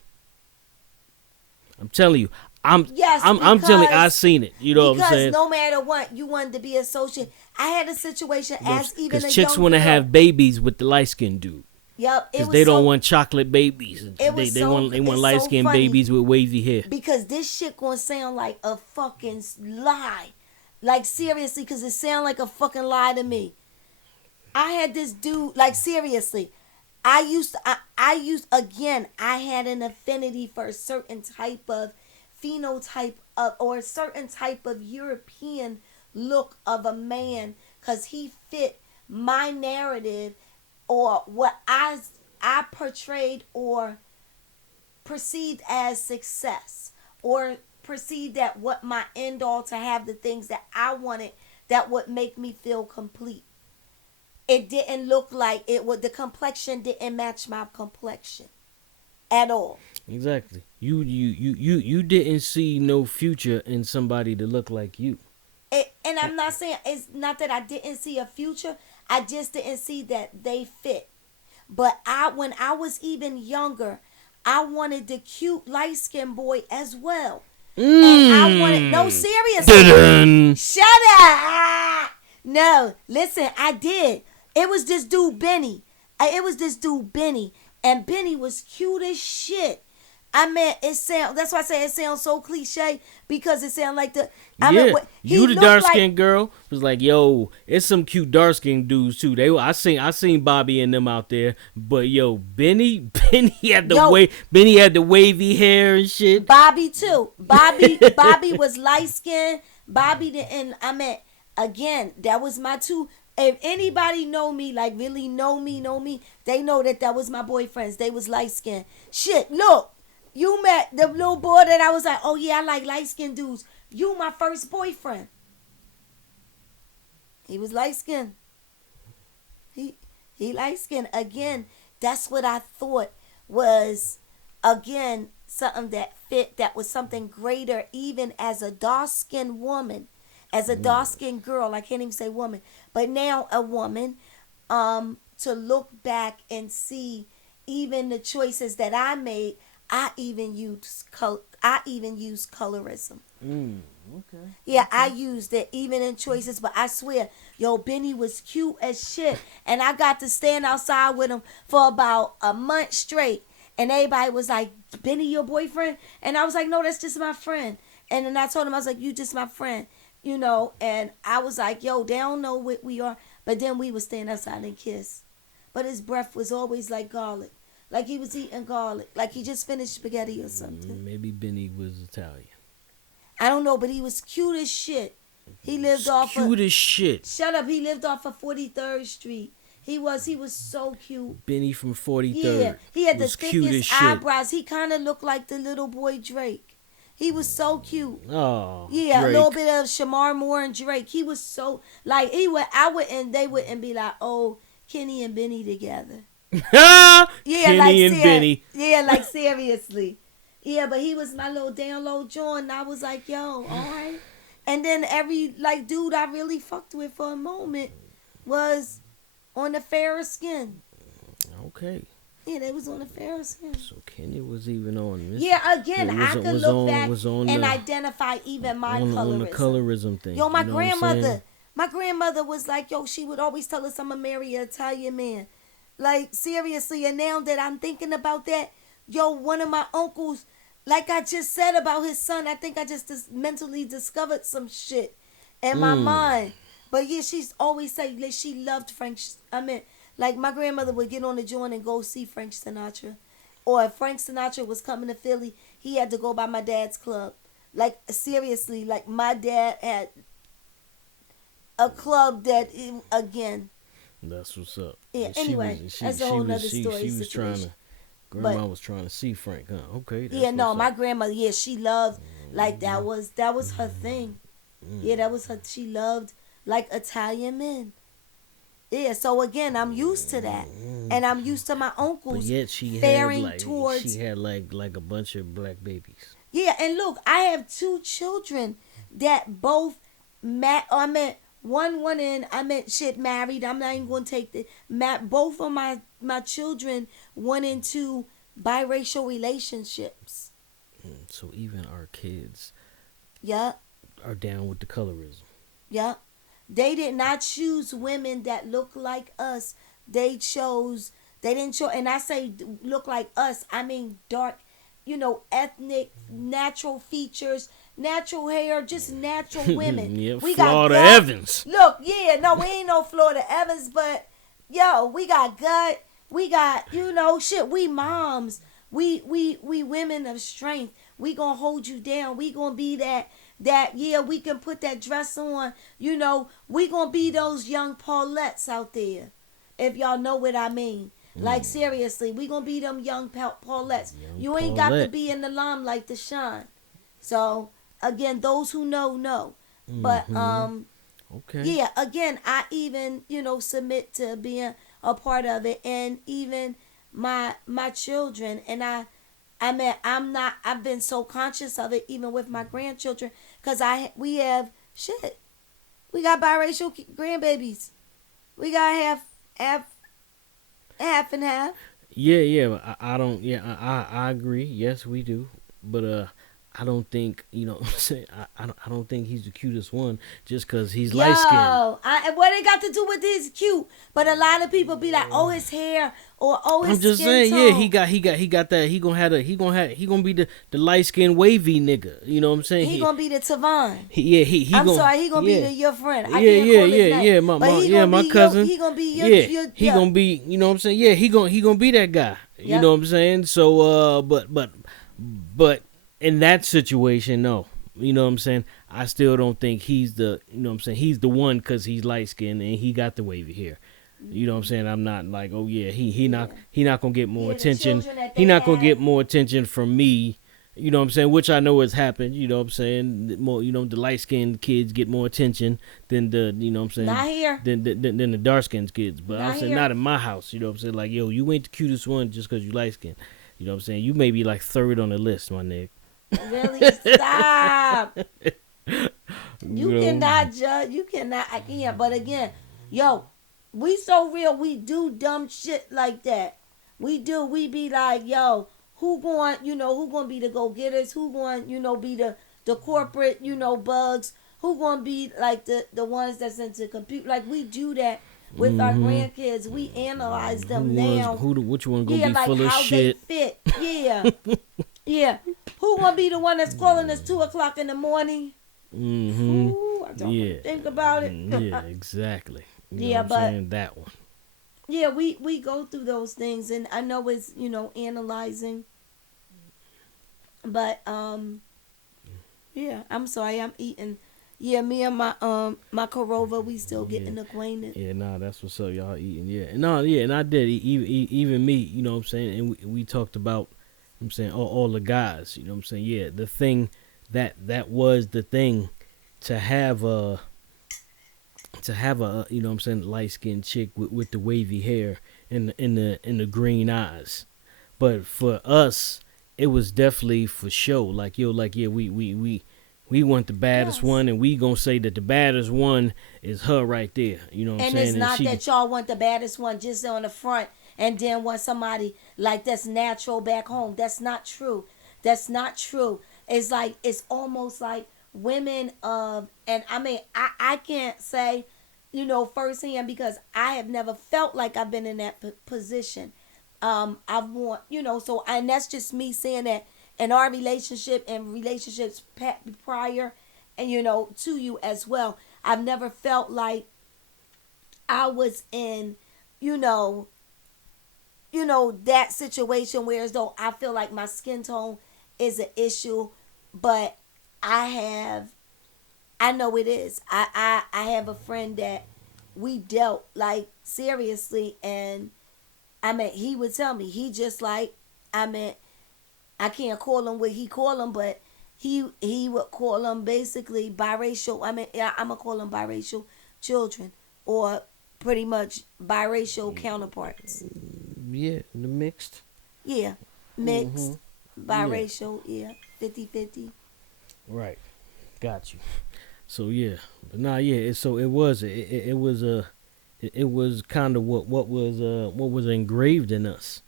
I'm telling you. I'm telling you, I seen it. You know what I'm saying? Because no matter what, you wanted to be associated. I had a situation as even a young girl. Because chicks want to have babies with the light skinned dude. Yep. Because they don't want chocolate babies. They want light skinned babies with wavy hair. Because this shit gonna sound like a fucking lie. Like seriously, because it sound like a fucking lie to me. I had this dude, like seriously. I had an affinity for a certain type of phenotype of, or a certain type of European look of a man, because he fit my narrative or what I portrayed or perceived as success, or perceived that what my end all to have the things that I wanted that would make me feel complete. It didn't look like it would. The complexion didn't match my complexion at all. Exactly. You didn't see no future in somebody to look like you. And I'm not saying, it's not that I didn't see a future. I just didn't see that they fit. But when I was even younger, I wanted the cute light skinned boy as well. And I wanted, no, seriously. Shut up. No, listen, I did. It was this dude, Benny. And Benny was cute as shit. I mean, that's why I say it sounds so cliche, because it sounds like the. You the dark skinned girl was like, yo, it's some cute dark skinned dudes too. I seen Bobby and them out there, but yo, Benny had the wavy hair and shit. Bobby too. Bobby was light skinned. Bobby didn't. I mean, again, that was my two. If anybody know me, like really know me, they know that was my boyfriends. They was light skinned. Shit, look. You met the little boy that I was like, oh yeah, I like light-skinned dudes. You my first boyfriend. He was light-skinned. He light-skinned. Again, that's what I thought was, again, something that fit, that was something greater, even as a dark-skinned woman, as a dark-skinned girl. I can't even say woman. But now a woman, to look back and see even the choices that I made. I even used colorism. Okay. Yeah, okay. I used it even in choices, but I swear, yo, Benny was cute as shit. And I got to stand outside with him for about a month straight. And everybody was like, Benny, your boyfriend? And I was like, no, that's just my friend. And then I told him, I was like, you just my friend. You know, and I was like, yo, they don't know what we are. But then we would stand outside and kiss. But his breath was always like garlic. Like he was eating garlic. Like he just finished spaghetti or something. Maybe Benny was Italian. I don't know, but he was cute as shit. He lived cute as shit. Shut up. He lived off of 43rd Street. He was so cute. Benny from 43rd. Yeah. He had the thickest eyebrows. He kind of looked like the little boy Drake. He was so cute. Oh, yeah, Drake. A little bit of Shamar Moore and Drake. He was so, like, they wouldn't be like, oh, Kenny and Benny together. Yeah, Kenny and Benny. Yeah, like seriously. Yeah, but he was my little down low joint, and I was like, yo, all right. And then every like dude I really fucked with for a moment was on the fairer skin. Okay. Yeah, they was on the fairer skin. So Kenny was even on this. Yeah, again, I could look back and identify even my colorism. On the colorism thing. Yo, my grandmother was like, yo, she would always tell us I'm going to marry an Italian man. Like, seriously, and now that I'm thinking about that, yo, one of my uncles, like I just said about his son, I think I just mentally discovered some shit in my mind. But yeah, she's always say like she loved Frank. I mean, like my grandmother would get on the joint and go see Frank Sinatra, or if Frank Sinatra was coming to Philly, he had to go by my dad's club. Like seriously, like my dad had a club that again. That's what's up. Yeah. And Anyway, that's a whole nother story. She was trying to. Grandma was trying to see Frank, huh? Okay. Yeah, no, my up. grandmother. Yeah, she loved like that was her thing. Yeah, that was her. She loved like Italian men. Yeah, so again, I'm used to that, and I'm used to my uncles. But yet she faring had like towards. She had like a bunch of black babies. Yeah, and look, I have 2 children that both I meant one in I meant shit married. I'm not even gonna take the both of my children went into biracial relationships. So even our kids, Yeah, are down with the colorism. yeah. They did not choose women that look like us. They didn't show, and I say look like us, I mean dark, ethnic, natural features, natural hair, just natural women. Yeah, we Florida got gut. Evans. Look, yeah, no, we ain't no Florida Evans, but yo, we got gut. We got, shit, we moms. We women of strength. We gonna hold you down. We gonna be that yeah, we can put that dress on. We gonna be those young Paulettes out there. If y'all know what I mean. Like seriously, we gonna be them young Paulettes. You ain't got to be in the limelight to shine. So again, those who know. But okay. Yeah, again, I even submit to being a part of it, and even my children, and I've been so conscious of it even with my grandchildren, because we have shit. We got biracial grandbabies. We got half and half. Yeah. I don't. Yeah, I agree. Yes, we do. But I don't think what I'm saying. I don't think he's the cutest one just because he's light skinned. What it got to do with this cute? But a lot of people be like, oh, his hair, or oh, his I'm just skin saying, tone. yeah, he got that. He gonna be the light skinned wavy nigga. You know what I'm saying? He gonna be the Tavon. He I'm gonna, sorry, he gonna yeah. be your friend. I can't call his name. My cousin. He gonna be your he gonna be. You know what I'm saying? Yeah, he gonna be that guy. You know what I'm saying? So but in that situation, no. You know what I'm saying? I still don't think he's the. You know what I'm saying? He's the one because he's light skinned and he got the wavy hair. You know what I'm saying? I'm not like, oh yeah, he not gonna get more attention. He not gonna get more attention from me. You know what I'm saying? Which I know has happened. You know what I'm saying? More, the light skinned kids get more attention than the, you know what I'm saying? Not here. Than the dark skinned kids. But I'm saying here. not in my house. You know what I'm saying? Like, yo, you ain't the cutest one just because you light skinned. You know what I'm saying? You may be like 3rd on the list, my nigga. Really? Stop. You cannot judge. You cannot. I can't. But again, yo, we so real. We do dumb shit like that. We do. We be like, yo, who going to be the go-getters? Who going, be the corporate, bugs? Who going to be like the ones that's into computer? Like we do that with our grandkids. We analyze them now. Which one gonna be like full of how shit? They fit. Yeah. Yeah. Who gonna be the one that's calling us 2:00 in the morning? Ooh, I don't think about it. Yeah, exactly. You yeah, know what but I'm saying? That one. Yeah, we go through those things, and I know it's analyzing, but yeah. I'm sorry, I'm eating. Yeah, me and my Korova, we still getting acquainted. Yeah, nah, that's what's up, y'all eating. Yeah, and I did. Even me, you know what I'm saying, and we talked about. I'm saying all the guys, you know what I'm saying. Yeah, the thing that was the thing to have a you know what I'm saying, light skinned chick with the wavy hair and the green eyes. But for us, it was definitely for show. Like yeah, we want the baddest one, and we gonna say that the baddest one is her right there. You know what I'm saying? And it's not that y'all want the baddest one just on the front and then want somebody like that's natural back home. That's not true. That's not true. It's like, it's almost like women of, and I mean, I can't say, firsthand, because I have never felt like I've been in that position. I want, so, and that's just me saying that in our relationship and relationships prior, and to you as well. I've never felt like I was in, you know, that situation where as though I feel like my skin tone is an issue, but I have, I know it is. I have a friend that we dealt like seriously, and I mean he would tell me he just like, I mean I can't call him what he call him, but he would call them basically biracial. I mean, yeah, I'm gonna call them biracial children, or pretty much biracial counterparts. Yeah, the mixed. Yeah, Mm-hmm. mixed, Yeah. biracial. Yeah, 50-50. Right. Got you. So yeah, but nah, yeah. So it was. It was it was kind of what was engraved in us.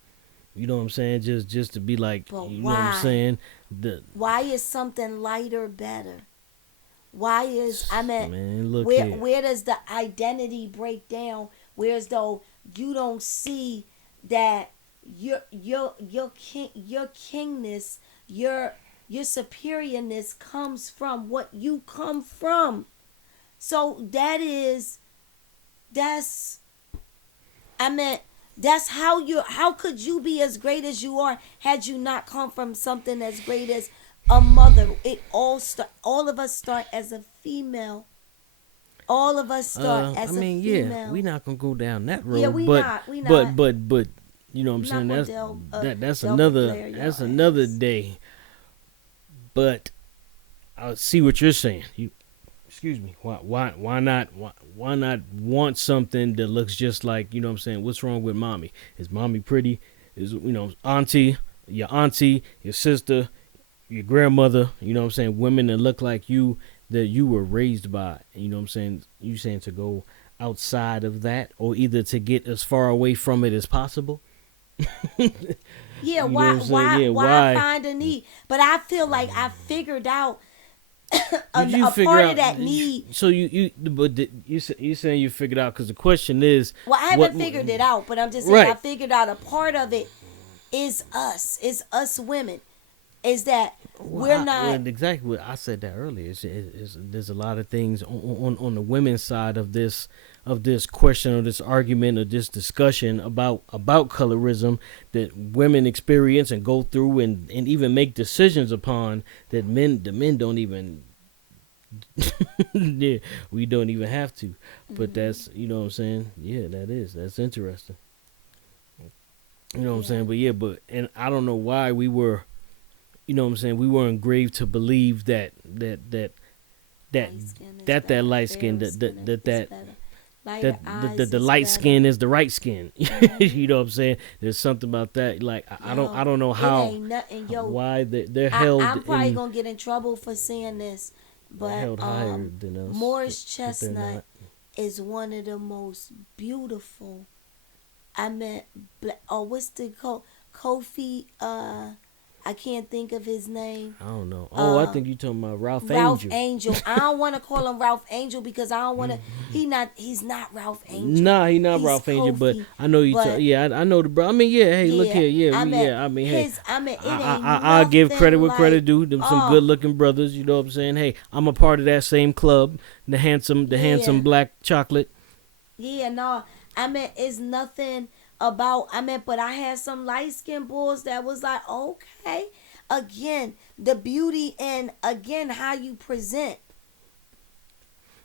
You know what I'm saying? Just to be like, But you know what I'm why? saying? The Why is something lighter better? Why is, I mean, man, look where here. where does the identity break down? Whereas though you don't see that your kingness, your superiorness comes from what you come from. So that's, I mean, that's how could you be as great as you are had you not come from something as great as a mother? All of us start as a female. All of us start I as a mean, yeah, we female. not gonna go down that Yeah, road, we but not. We but not. but but you know what I'm I'm not saying? gonna That's delve that's delve a another flare that's your another ass. day. But I see what you're saying. You excuse me. Why not want something that looks just like, you know what I'm saying? What's wrong with mommy? Is mommy pretty? Is, auntie, your sister, your grandmother, you know what I'm saying? Women that look like you, that you were raised by. You know what I'm saying? You saying to go outside of that, or either to get as far away from it as possible. You Yeah, know what I'm saying? Yeah, why why find a need? But I feel like I figured out did you a figure part of out? that need. So you saying you figured out, because the question is Well, I what? haven't figured it out, but I'm just saying I Right. figured out a part of it is us. Is us women. Is that we're Well, not. exactly what I said that earlier. There's a lot of things on the women's side of this question, or this argument, or this discussion about colorism, that women experience and go through, and even make decisions upon, that the men don't even yeah, we don't even have to. But Mhm. that's, you know what I'm saying? Yeah, that's interesting. You know what I'm Yeah, saying? But yeah, and I don't know why we were, you know what I'm saying, we were engraved to believe that light skin is that better. light skin, Fairer skin is better. Lighter that eyes the is light better. skin is the right skin. Hmm. You know what I'm saying? There's something about that. Like I Yo, don't know it how, ain't nothing. Yo, why they're held I'm probably in, gonna get in trouble for saying this, they're but held higher than us, Morris but they're chestnut not. is one of the most beautiful. I meant, oh, what's the Kofi? I can't think of his name. I don't know. Oh, I Uh, think you talking about Ralph Ralph Angel. Angel. I don't want to call him Ralph Angel because I don't want to. He's not Ralph Angel. Nah, he not He's Ralph Angel, but Kofi. I know you. But Yeah, I know the bro. I mean, yeah. Hey, look yeah, here. Yeah, I meant yeah. I mean, hey, his. I mean, it ain't I'll give credit nothing where credit like. due. Them some good Oh looking brothers. You know what I'm saying? Hey, I'm a part of that same club, the handsome yeah, black chocolate. yeah. No, I mean it's nothing about. I mean, but I had some light skinned bulls that was like, okay, again, the beauty and again how you present.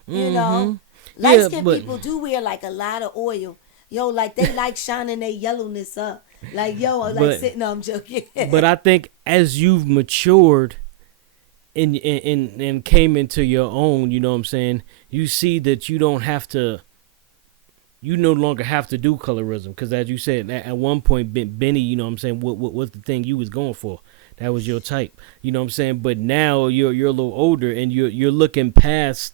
You know, Mm-hmm. light Yeah, skinned but people do wear like a lot of oil. Yo, like they like shining their yellowness up. Like yo, like but sitting. No, I'm joking. but I think as you've matured and came into your own, you know what I'm saying, you see that you don't have to, you no longer have to do colorism, because as you said at one point, Benny, you know what I'm saying, what's the thing you was going for? That was your type, you know what I'm saying. But now you're a little older, and you're looking past.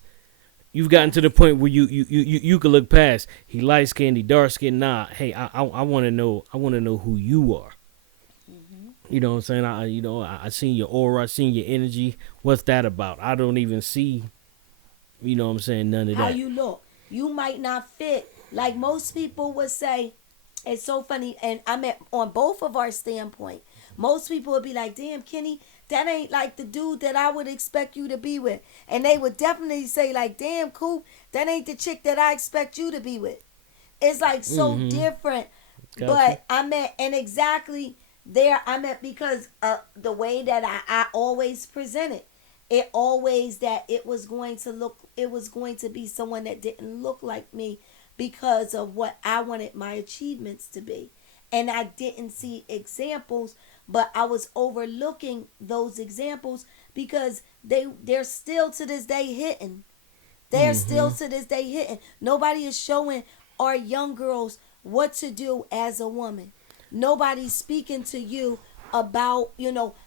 You've gotten to the point where you can look past. He light skinned, he dark skinned. Nah, hey, I want to know. I want to know who you are. Hmm. You know what I'm saying? I seen your aura, I seen your energy. What's that about? I don't even see. You know what I'm saying? None of How that. you look? You might not fit. Like most people would say, it's so funny, and I mean on both of our standpoint. most people would be like, damn, Kenny, that ain't like the dude that I would expect you to be with. And they would definitely say like, damn, Coop, that ain't the chick that I expect you to be with. It's like so different. Gotcha. But I meant, and exactly there, I meant because the way that I always presented, it always that it was going to be someone that didn't look like me because of what I wanted my achievements to be. And I didn't see examples, but I was overlooking those examples because they're still to this day hitting. They're still to this day hitting. Nobody is showing our young girls what to do as a woman. Nobody's speaking to you about,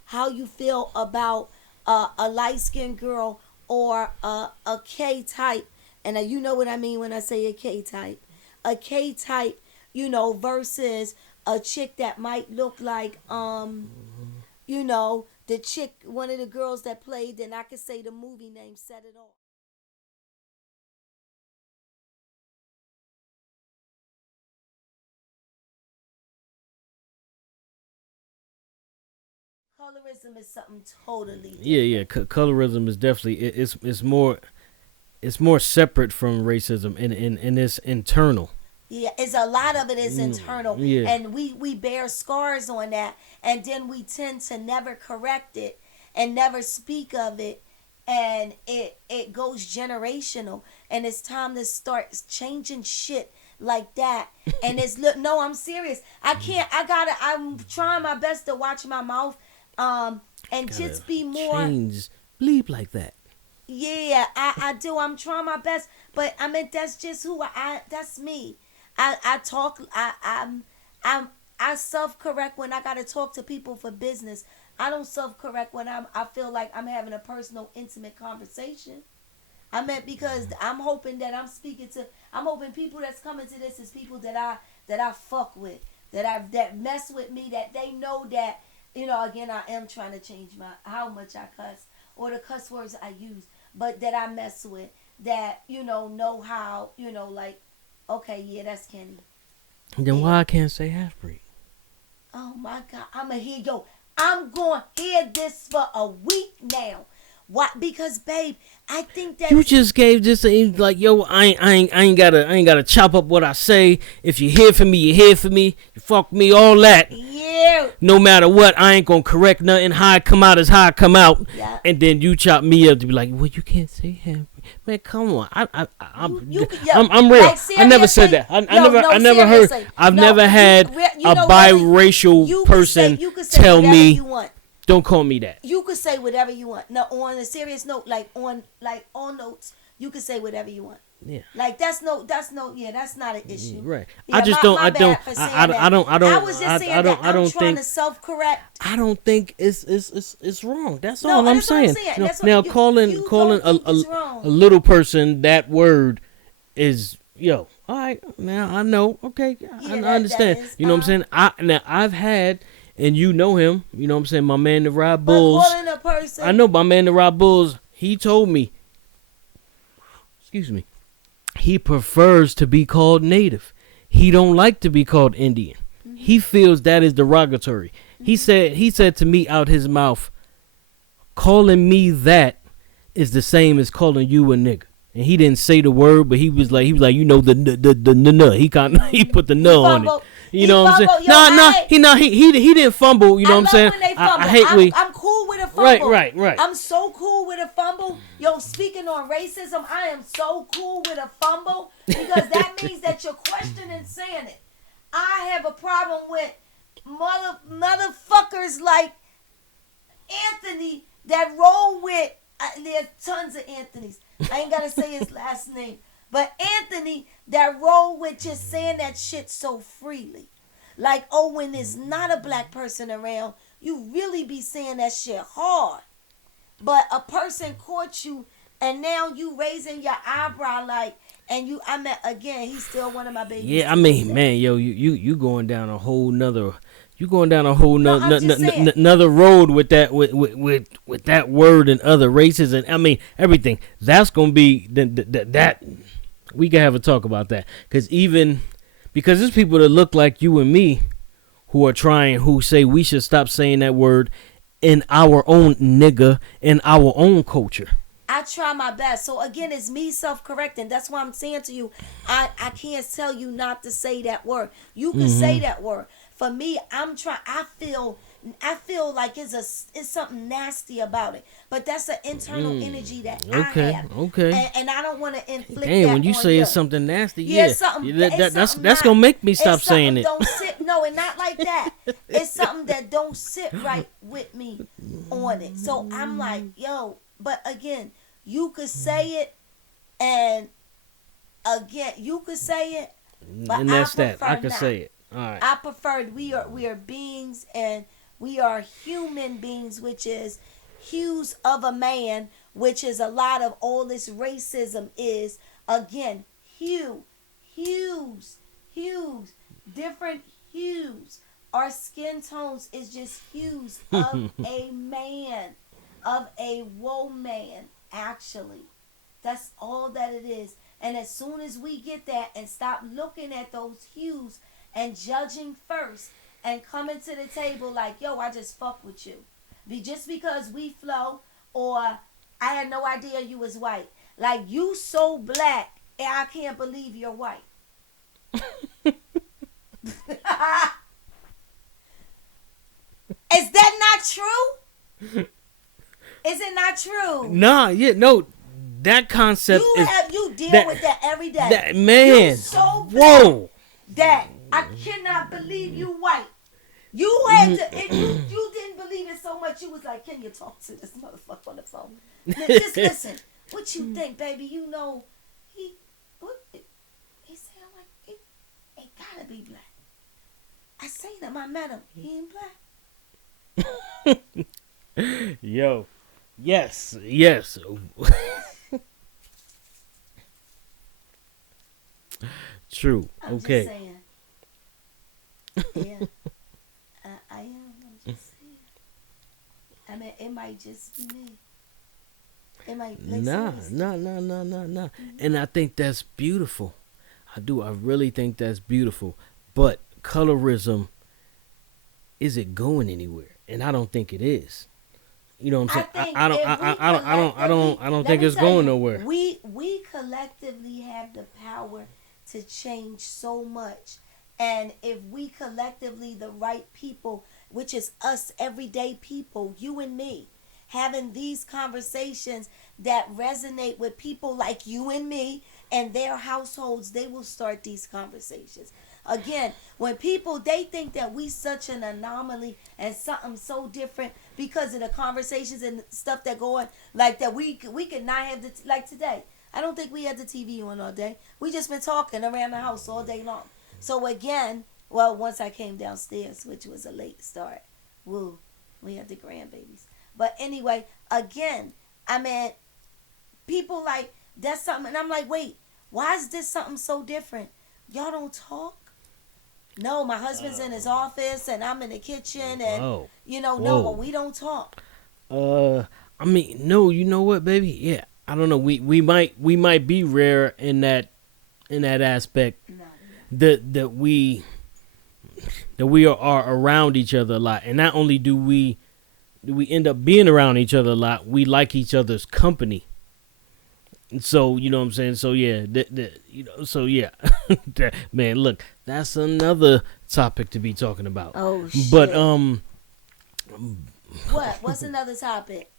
how you feel about a light-skinned girl or a K type. And you know what I mean when I say a K type. A K type, versus a chick that might look like, the chick, one of the girls that played, and I could say the movie name, Set It Off. Colorism is something totally different. Yeah. Colorism is definitely it's more separate from racism, and it's internal. Yeah, it's a lot of it is internal, and we bear scars on that, and then we tend to never correct it and never speak of it, and it goes generational, and it's time to start changing shit like that. And no, I'm serious. I'm trying my best to watch my mouth, and just be more change bleep like that. Yeah, I do. I'm trying my best, but I mean that's just that's me. I talk. I self correct when I gotta talk to people for business. I don't self correct when I feel like I'm having a personal, intimate conversation. I meant because I'm hoping that I'm hoping people that's coming to this is people that I fuck with, that mess with me, that they know that again I am trying to change how much I cuss or the cuss words I use, but that I mess with, that know how like. Okay, yeah, that's Kenny. Then why I can't say half breed? Oh my God, I'm going to hear this for a week now. Why? Because, babe, I think that you just gave this like, yo, I ain't gotta chop up what I say. If you hear from me, you hear from me. You fuck me, all that. Yeah. No matter what, I ain't gonna correct nothing. How I come out is how I come out. Yeah. And then you chop me up to be like, well, you can't say half breed. Man, come on. I'm real. Like, I never said that. I never heard. I've never had a biracial person tell me. Don't call me that. You could say whatever you want. No, on a serious note, like on notes, you could say whatever you want. Yeah. Like that's not an issue. Right. Yeah, I just I don't trying to self-correct. I don't think it's wrong. That's all I'm saying. Now calling a little person that word is all right. Now I know. Okay. I understand. You know what I'm saying? I've had. And you know him, you know what I'm saying, my man, the Ride Bulls. Calling a person. I know my man, the Ride Bulls, he told me, he prefers to be called Native. He don't like to be called Indian. Mm-hmm. He feels that is derogatory. Mm-hmm. He said to me out his mouth, calling me that is the same as calling you a nigga. And he didn't say the word, but he was like, the he put the nuh on it. You know what I'm saying? He didn't fumble. You know what I'm saying? I hate I'm cool with a fumble. Right. I'm so cool with a fumble. Yo, speaking on racism, I am so cool with a fumble because that means that you're questioning saying it. I have a problem with motherfuckers like Anthony that roll with. There's tons of Anthonys. I ain't gotta say his last name. But Anthony that roll with just saying that shit so freely. Like, when there's not a black person around, you really be saying that shit hard. But a person caught you and now you raising your eyebrow like, and again, he's still one of my babies. Yeah, I mean, man, yo, you going down a whole nother... You going down a whole another road with that with that word and other races and I mean everything. That's gonna be that we can have a talk about that because there's people that look like you and me who say we should stop saying that word in our own nigga, in our own culture. I try my best. So again, it's me self-correcting. That's why I'm saying to you, I can't tell you not to say that word. You can say that word. For me, I'm trying. I feel like it's something nasty about it. But that's an internal energy that I have. Okay. And I don't want to inflict Damn, that when you on say you. it's something nasty, That's gonna make me stop saying it. Don't sit. No, and not like that. It's something that don't sit right with me on it. So I'm like, yo. But again, you could say it, and again, you could say it, but and that's I that. I could say it. All right. I prefer we are beings, and we are human beings, which is hues of a man, which is a lot of all this racism is. Again, hues, different hues. Our skin tones is just hues of a man. Of a woman, actually. That's all that it is. And as soon as we get that and stop looking at those hues and judging first and coming to the table like, yo, I just fuck with you. Just because we flow, or I had no idea you was white. Like, you so black and I can't believe you're white. Is that not true? Is it not true? Nah, yeah, no. That concept you deal with that every day. That man. You so whoa. That I cannot believe you white. You had to, and you didn't believe it so much. You was like, can you talk to this motherfucker on the phone? Just listen. What you think, baby? You know, he said, I'm like, it gotta be black. I seen him. I met him. He ain't black. Yo. Yes. True. I'm okay. Just saying. Yeah. I am. I'm just saying. I mean, it might just be me. It might. Nah. Mm-hmm. And I think that's beautiful. I do. I really think that's beautiful. But colorism, is it going anywhere? And I don't think it is. You know what I'm saying? I don't think it's going nowhere. We collectively have the power to change so much. And if we collectively, the right people, which is us everyday people, you and me, having these conversations that resonate with people like you and me and their households, they will start these conversations. Again, when people, they think that we such an anomaly and something so different because of the conversations and stuff that go on, like that we could not have like today. I don't think we had the TV on all day. We just been talking around the house all day long. So again, well, once I came downstairs, which was a late start, woo, we had the grandbabies. But anyway, again, I mean, people like, that's something, and I'm like, wait, why is this something so different? Y'all don't talk? No, my husband's in his office and I'm in the kitchen and no, we don't talk. I mean, no, you know what, baby? Yeah, I don't know. We might be rare in that aspect. No. That we are around each other a lot, and not only do we end up being around each other a lot, we like each other's company. So, you know what I'm saying? So, yeah, man, look, that's another topic to be talking about. Oh, shit. But, What's another topic?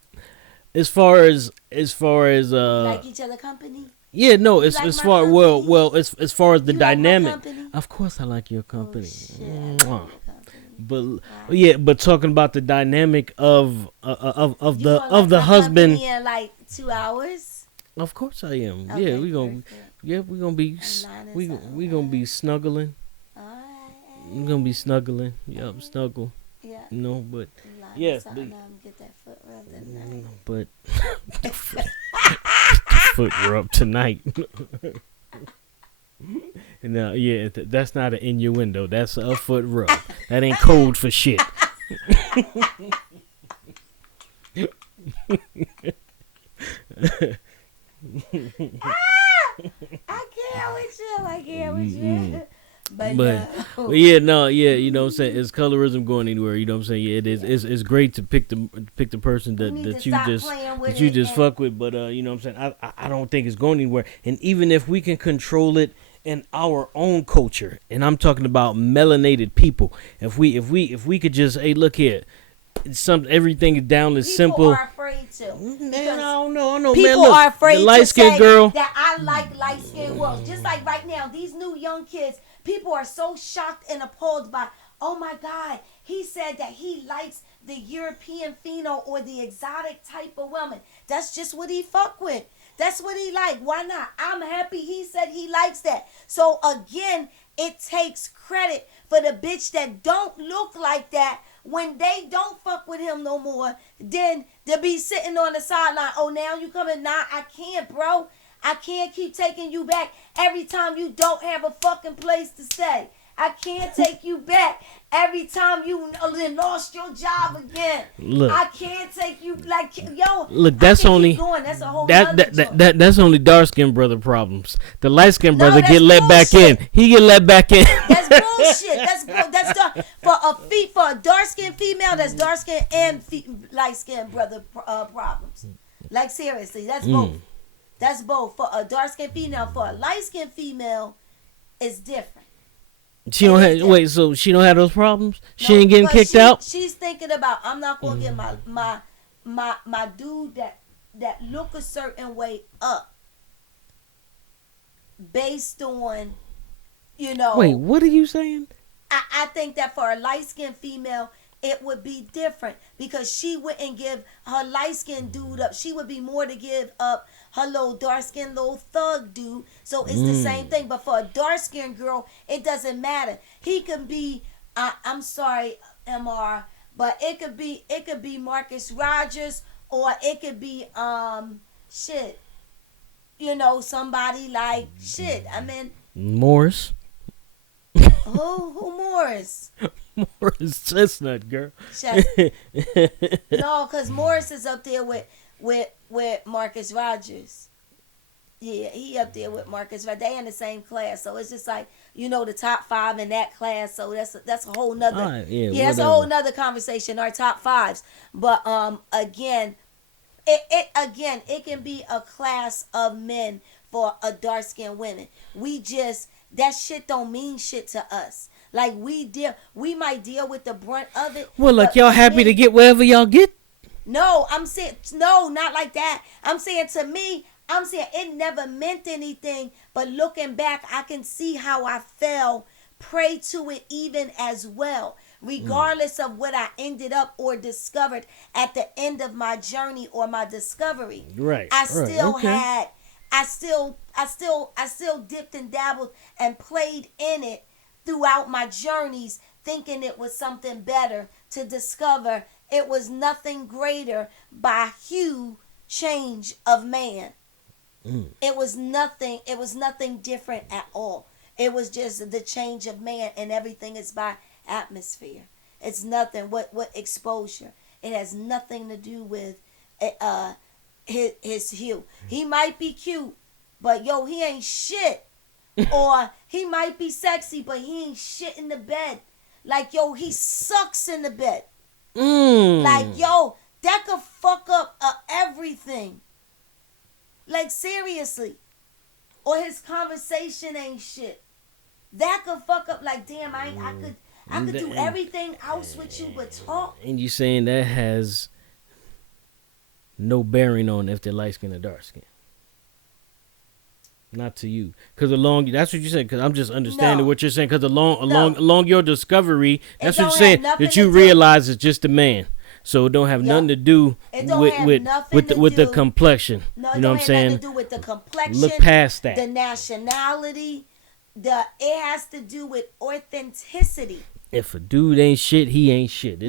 As far as, like each other company? Yeah, no, as far, company? as far as the You dynamic. Like Of course I like your company. Oh, shit, I like your company. But wow. yeah, but talking about the dynamic of the husband. In like 2 hours. Of course I am. Okay, yeah, we gonna be snuggling. All right. We're gonna be snuggling. Yup, snuggle. Yeah. No, but yes. Get that foot rub tonight. But foot rub tonight. No, yeah, that's not an innuendo. That's a foot rub. That ain't code for shit. I can't with you. But But, no. but yeah, no, yeah, you know what I'm saying? Is colorism going anywhere? You know what I'm saying? Yeah, it is. It's great to pick the person We that, need to that you stop just playing with that you it just and fuck with. But you know what I'm saying? I don't think it's going anywhere. And even if we can control it in our own culture, and I'm talking about melanated people, if we could just, hey, look here, everything is down as people simple. are afraid to. Man, I Because don't know, man. people Look, are the afraid light to skinned say girl. that I like light skinned girls. Just like right now, these new young kids, people are so shocked and appalled by, oh my God, he said that he likes the European pheno or the exotic type of woman. That's just what he fuck with. That's what he like. Why not? I'm happy he said he likes that. So again, it takes credit for the bitch that don't look like that when they don't fuck with him no more. Then to be sitting on the sideline. Oh, now you coming? Nah, I can't, bro. I can't keep taking you back every time you don't have a fucking place to stay. I can't take you back every time you lost your job again. Look, I can't take you like yo. look. I That's can only keep going. That's a whole that nother that, that, joke. that that's only dark skinned brother problems. The light skinned No, brother that's get let back in. bullshit. He get let back in. That's bullshit. That's dark. For a dark skinned female, that's dark skinned and light skinned brother problems. Like seriously, that's both. That's both. For a dark skinned female, for a light skinned female, it's different. She don't have wait. So she don't have those problems. She No, ain't getting because kicked out. She's thinking about I'm not gonna get my dude that look a certain way up based on Wait, what are you saying? I think that for a light skinned female, it would be different because she wouldn't give her light skinned dude up. She would be more to give up her little dark skinned little thug dude. So it's the same thing. But for a dark skinned girl, it doesn't matter. He could be, I'm sorry, MR, but it could be Marcus Rogers or it could be shit. Somebody like shit. I mean Morris. who Morris? Morris Chestnut, girl. No, because Morris is up there with Marcus Rogers. Yeah, he up there with Marcus Rogers. They in the same class, so it's just like the top 5 in that class. So that's a whole nother that's a whole nother conversation. Our top 5s, but again, it can be a class of men for a dark skinned women. That shit don't mean shit to us. Like we might deal with the brunt of it. Well, like y'all happy to get wherever y'all get? No, I'm saying no, not like that. I'm saying to me, it never meant anything. But looking back, I can see how I fell prey to it even as well. Regardless of what I ended up or discovered at the end of my journey or my discovery. Right. I still dipped and dabbled and played in it throughout my journeys, thinking it was something better, to discover it was nothing greater by hue change of man. It was nothing different at all. It was just the change of man, and everything is by atmosphere. It's nothing what exposure. It has nothing to do with his hue. He might be cute, but he ain't shit. Or he might be sexy, but he ain't shit in the bed. Like he sucks in the bed. Like that could fuck up everything. Like seriously. Or his conversation ain't shit. That could fuck up. Like damn, I could do everything else with you but talk. And you saying that has no bearing on if they're light skin or dark skin? Not to you, because that's what you said. Because I'm just understanding what you're saying. Because along your discovery, that's what you're saying. That you realize it's just a man, so it don't have nothing to do with the complexion. No, you know what I'm saying? Nothing to do with the complexion. Look past that. The nationality. It has to do with authenticity. If a dude ain't shit, he ain't shit. It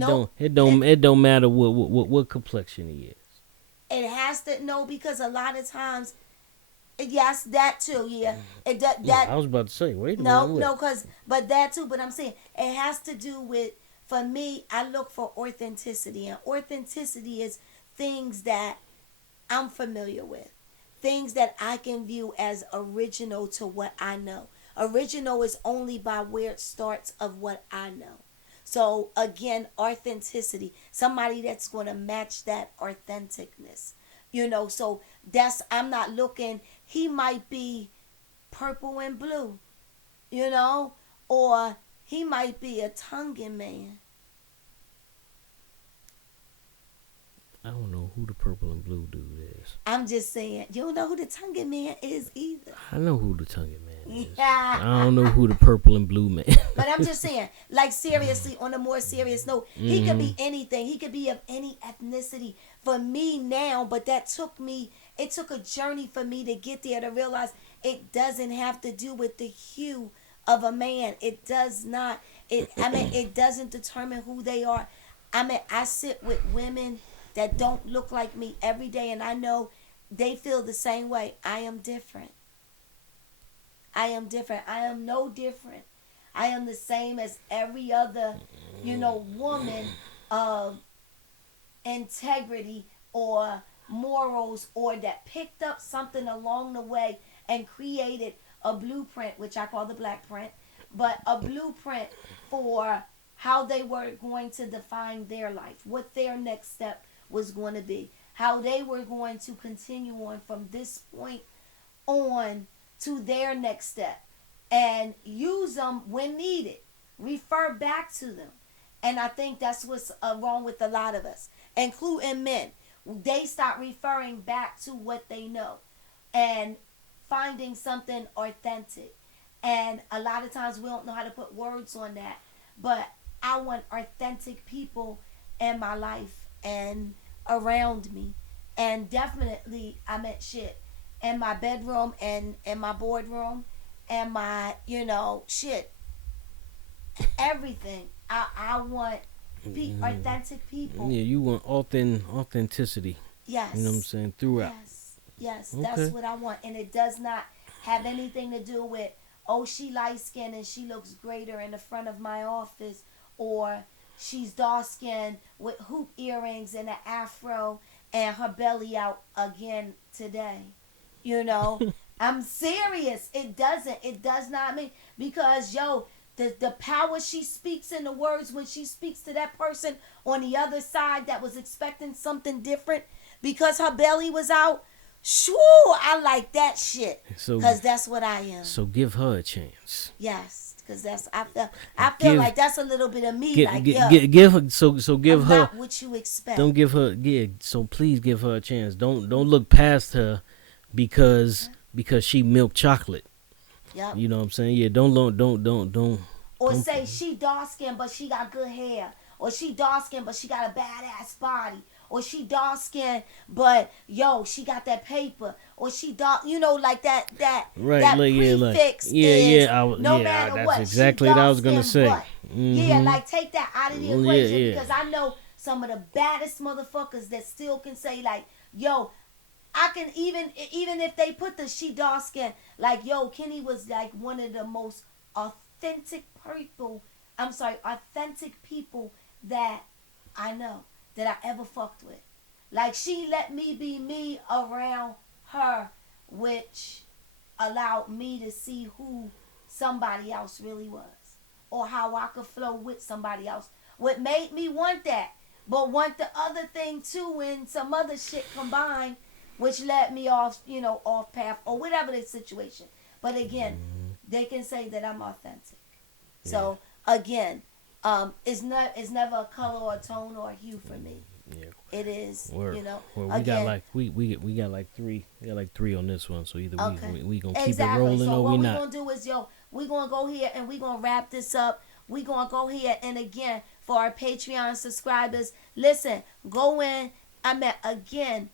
don't matter what complexion he is. It has to because a lot of times. Yes, that too. Yeah, I was about to say, wait a minute. But that too. But I'm saying it has to do with. For me, I look for authenticity, and authenticity is things that I'm familiar with, things that I can view as original to what I know. Original is only by where it starts of what I know. So again, authenticity. Somebody that's going to match that authenticness. So that's, I'm not looking, he might be purple and blue, you know, or he might be a Tongan man. I don't know who the purple and blue dude is. I'm just saying, you don't know who the Tongan man is either. I know who the Tongan man is. Yeah. I don't know who the purple and blue man. But I'm just saying, like seriously, on a more serious note, he could be anything. He could be of any ethnicity. For me now, but that took me, it took a journey for me to get there, to realize it doesn't have to do with the hue of a man. It does not. It doesn't determine who they are. I sit with women that don't look like me every day, and I know they feel the same way. I am different. I am different. I am no different. I am the same as every other, woman of integrity or morals, or that picked up something along the way and created a blueprint, which I call the black print, but a blueprint for how they were going to define their life, what their next step was going to be, how they were going to continue on from this point on to their next step, and use them when needed, refer back to them. And I think that's what's wrong with a lot of us, including men. They start referring back to what they know and finding something authentic. And a lot of times we don't know how to put words on that, but I want authentic people in my life and around me. And definitely, I meant shit in my bedroom and in my boardroom and my, shit, everything. I want authentic people. Yeah, you want authenticity. Yes. You know what I'm saying? Throughout. Yes, Okay. that's what I want. And it does not have anything to do with, oh, she light skinned and she looks greater in the front of my office, or she's dark skinned with hoop earrings and an afro and her belly out again today. I'm serious. It does not mean, because the power she speaks in the words when she speaks to that person on the other side that was expecting something different because her belly was out. Shoo, I like that shit. Because that's what I am. So give her a chance. Yes, because I feel like that's a little bit of me. Give her. So give I'm her. not what you expect. Don't give her. Yeah. So please give her a chance. Don't look past her because she milk chocolate. Yep. You know what I'm saying? Yeah. Don't. Or say she dark skinned but she got good hair, or she dark skinned but she got a badass body, or she dark skinned but she got that paper, or she dark, like that right, that like, prefix no matter that's what. exactly what I was gonna say. Yeah, like take that out of the equation, because I know some of the baddest motherfuckers that still can say like, I can even if they put the she dark skin, like Kenny was like one of the most authentic people that I know, that I ever fucked with. Like, she let me be me around her, which allowed me to see who somebody else really was, or how I could flow with somebody else. What made me want that, but want the other thing too, and some other shit combined, which led me off, off path, or whatever the situation. But again, they can say that I'm authentic. Yeah. So again, it's never a color or a tone or a hue for me. Yeah. It is, Well, we again, got like three. We got like three on this one. So either we gonna keep exactly. it rolling, so or we not. What we're gonna do is we're gonna go here and we're gonna wrap this up. We're gonna go here, and again, for our Patreon subscribers, listen, go in. Again,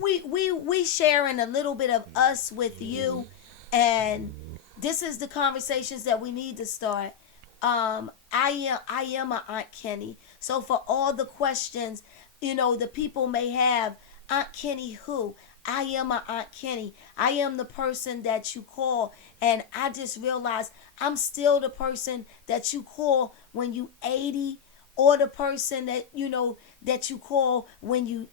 we sharing a little bit of us with you, and this is the conversations that we need to start. I am a Aunt Kenny. So for all the questions, the people may have, Aunt Kenny who? I am a Aunt Kenny. I am the person that you call, and I just realized I'm still the person that you call when you 80, or the person that that you call when you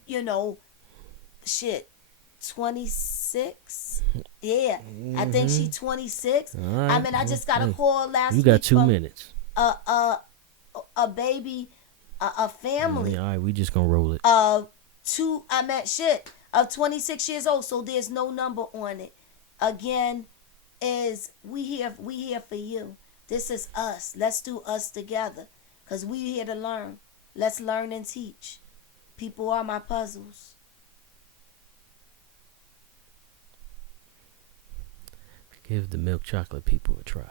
26. 26. Yeah, I think she 26. All right. I mean, I just got a call last You week got 2 from minutes. a baby, a family All right, we just gonna roll it. of 26 years old. So there's no number on it. Again, is we here for you. This is us. Let's do us together, cause we here to learn. Let's learn and teach. People are my puzzles. Give the milk chocolate people a try.